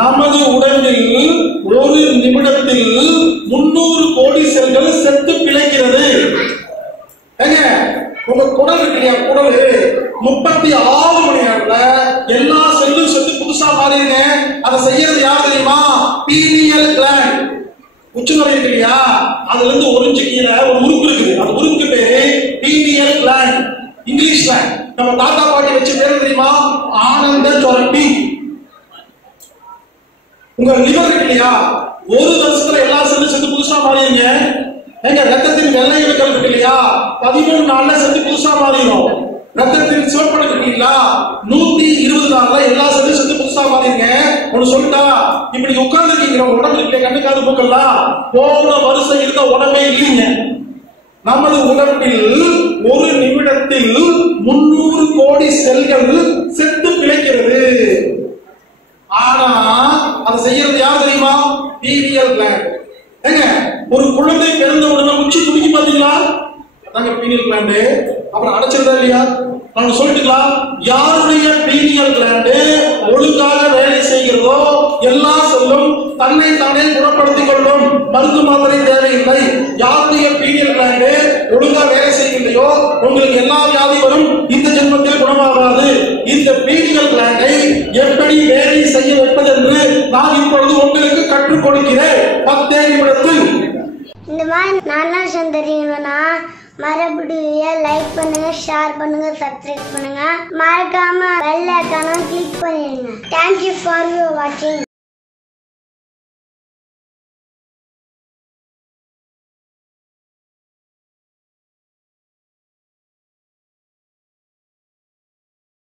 நமது உடம்பில் ஒரு நிமிடத்தில் 300 கோடி செல்கள் செத்து பிழைக்கிறது. உங்க குடல் இருக்கு இல்லையா, குடல் 36 மணி நேரத்துல எல்லா செல்லும் செத்து புதுசா மாறிடுங்க. அதை செய்யறது யார் தெரியுமா? Pineal gland. உச்சநரை இருக்கு இல்லையா, அதுல இருந்து ஒரிஞ்சு கீழே ஒரு உறுப்பு இருக்குது. அந்த உறுப்புக்கு பேரு பீனியல் கிளாண்ட். இங்கிலீஷ்ல நம்ம தாத்தா பாட்டி வச்சு பேரு தெரியுமா? ஆனந்த சுரப்பி. உங்க லிவர் இருக்கு இல்லையா, ஒரு வருஷத்துல எல்லா செல்லும் செத்து புதுசா மாறிடுங்க. ரத்தத்தின் வெள்ளை அணுக்கள் இருக்கு இல்லையா, 13 நாள்ல செத்து புதுசா மாறிடும். ரத்தத்தின் சிவப்பணு இருக்கு இல்லையா, 120 நாள்ல எல்லா செல்லும் செத்து புதுசா மாறிடுங்க. ஒன்னு சொல்லிட்டா, இப்படி உட்கார்ந்து இருக்கீங்க, உடம்பு இருக்கு கண்ணுக்காது மூக்கெல்லாம் போன வருஷம் இருந்த உடம்பே இல்லைங்க. நமது உடம்பில் ஒரு நிமிடத்தில் 300 கோடி செல்கள் செத்து பிழைக்கிறது. ஆனா அதை செய்யறது யார் தெரியுமா? Pineal gland. ஒரு குழந்தை பிறந்த உடனே உச்சி துடிக்கி பாத்தீங்களா? அதாங்க பீனியல் கிளாண்ட். அப்புறம் அடைச்சிருந்தா இல்லையா? நான் சொல்லிட்டுங்களா, யாருடைய பீனியல் கிளாண்ட் ஒழுங்காக வேலை செய்கிறதோ எல்லா செல்லும் தன்னை தானே குணப்படுத்திக் கொள்ளும். மருந்து மாத்திரை தேவையில்லை. யாருடைய பீனியல் கிளாண்ட் ஒழுங்கா வேலை செய்யலையோ உங்களுக்கு எல்லா வியாதி வரும். இந்த ஜென்மத்தில் குணமாகாது. இந்த பீனியல் கிளாண்டை எப்படி வேலை செய்ய வைப்பது என்று நான் இப்பொழுது உங்களுக்கு கற்றுக் கொடுக்கிறேன். 10 நிமிடத்தில். இந்த மாதிரி நல்லா தெரியுங்கன்னா மறுபடியும் லைக் பண்ணுங்க, ஷேர் பண்ணுங்க, சப்ஸ்கிரைப் பண்ணுங்க. மறக்காம பெல் ஐகானை கிளிக் பண்ணிடுங்க. தேங்க்யூ ஃபார் வாட்சிங்.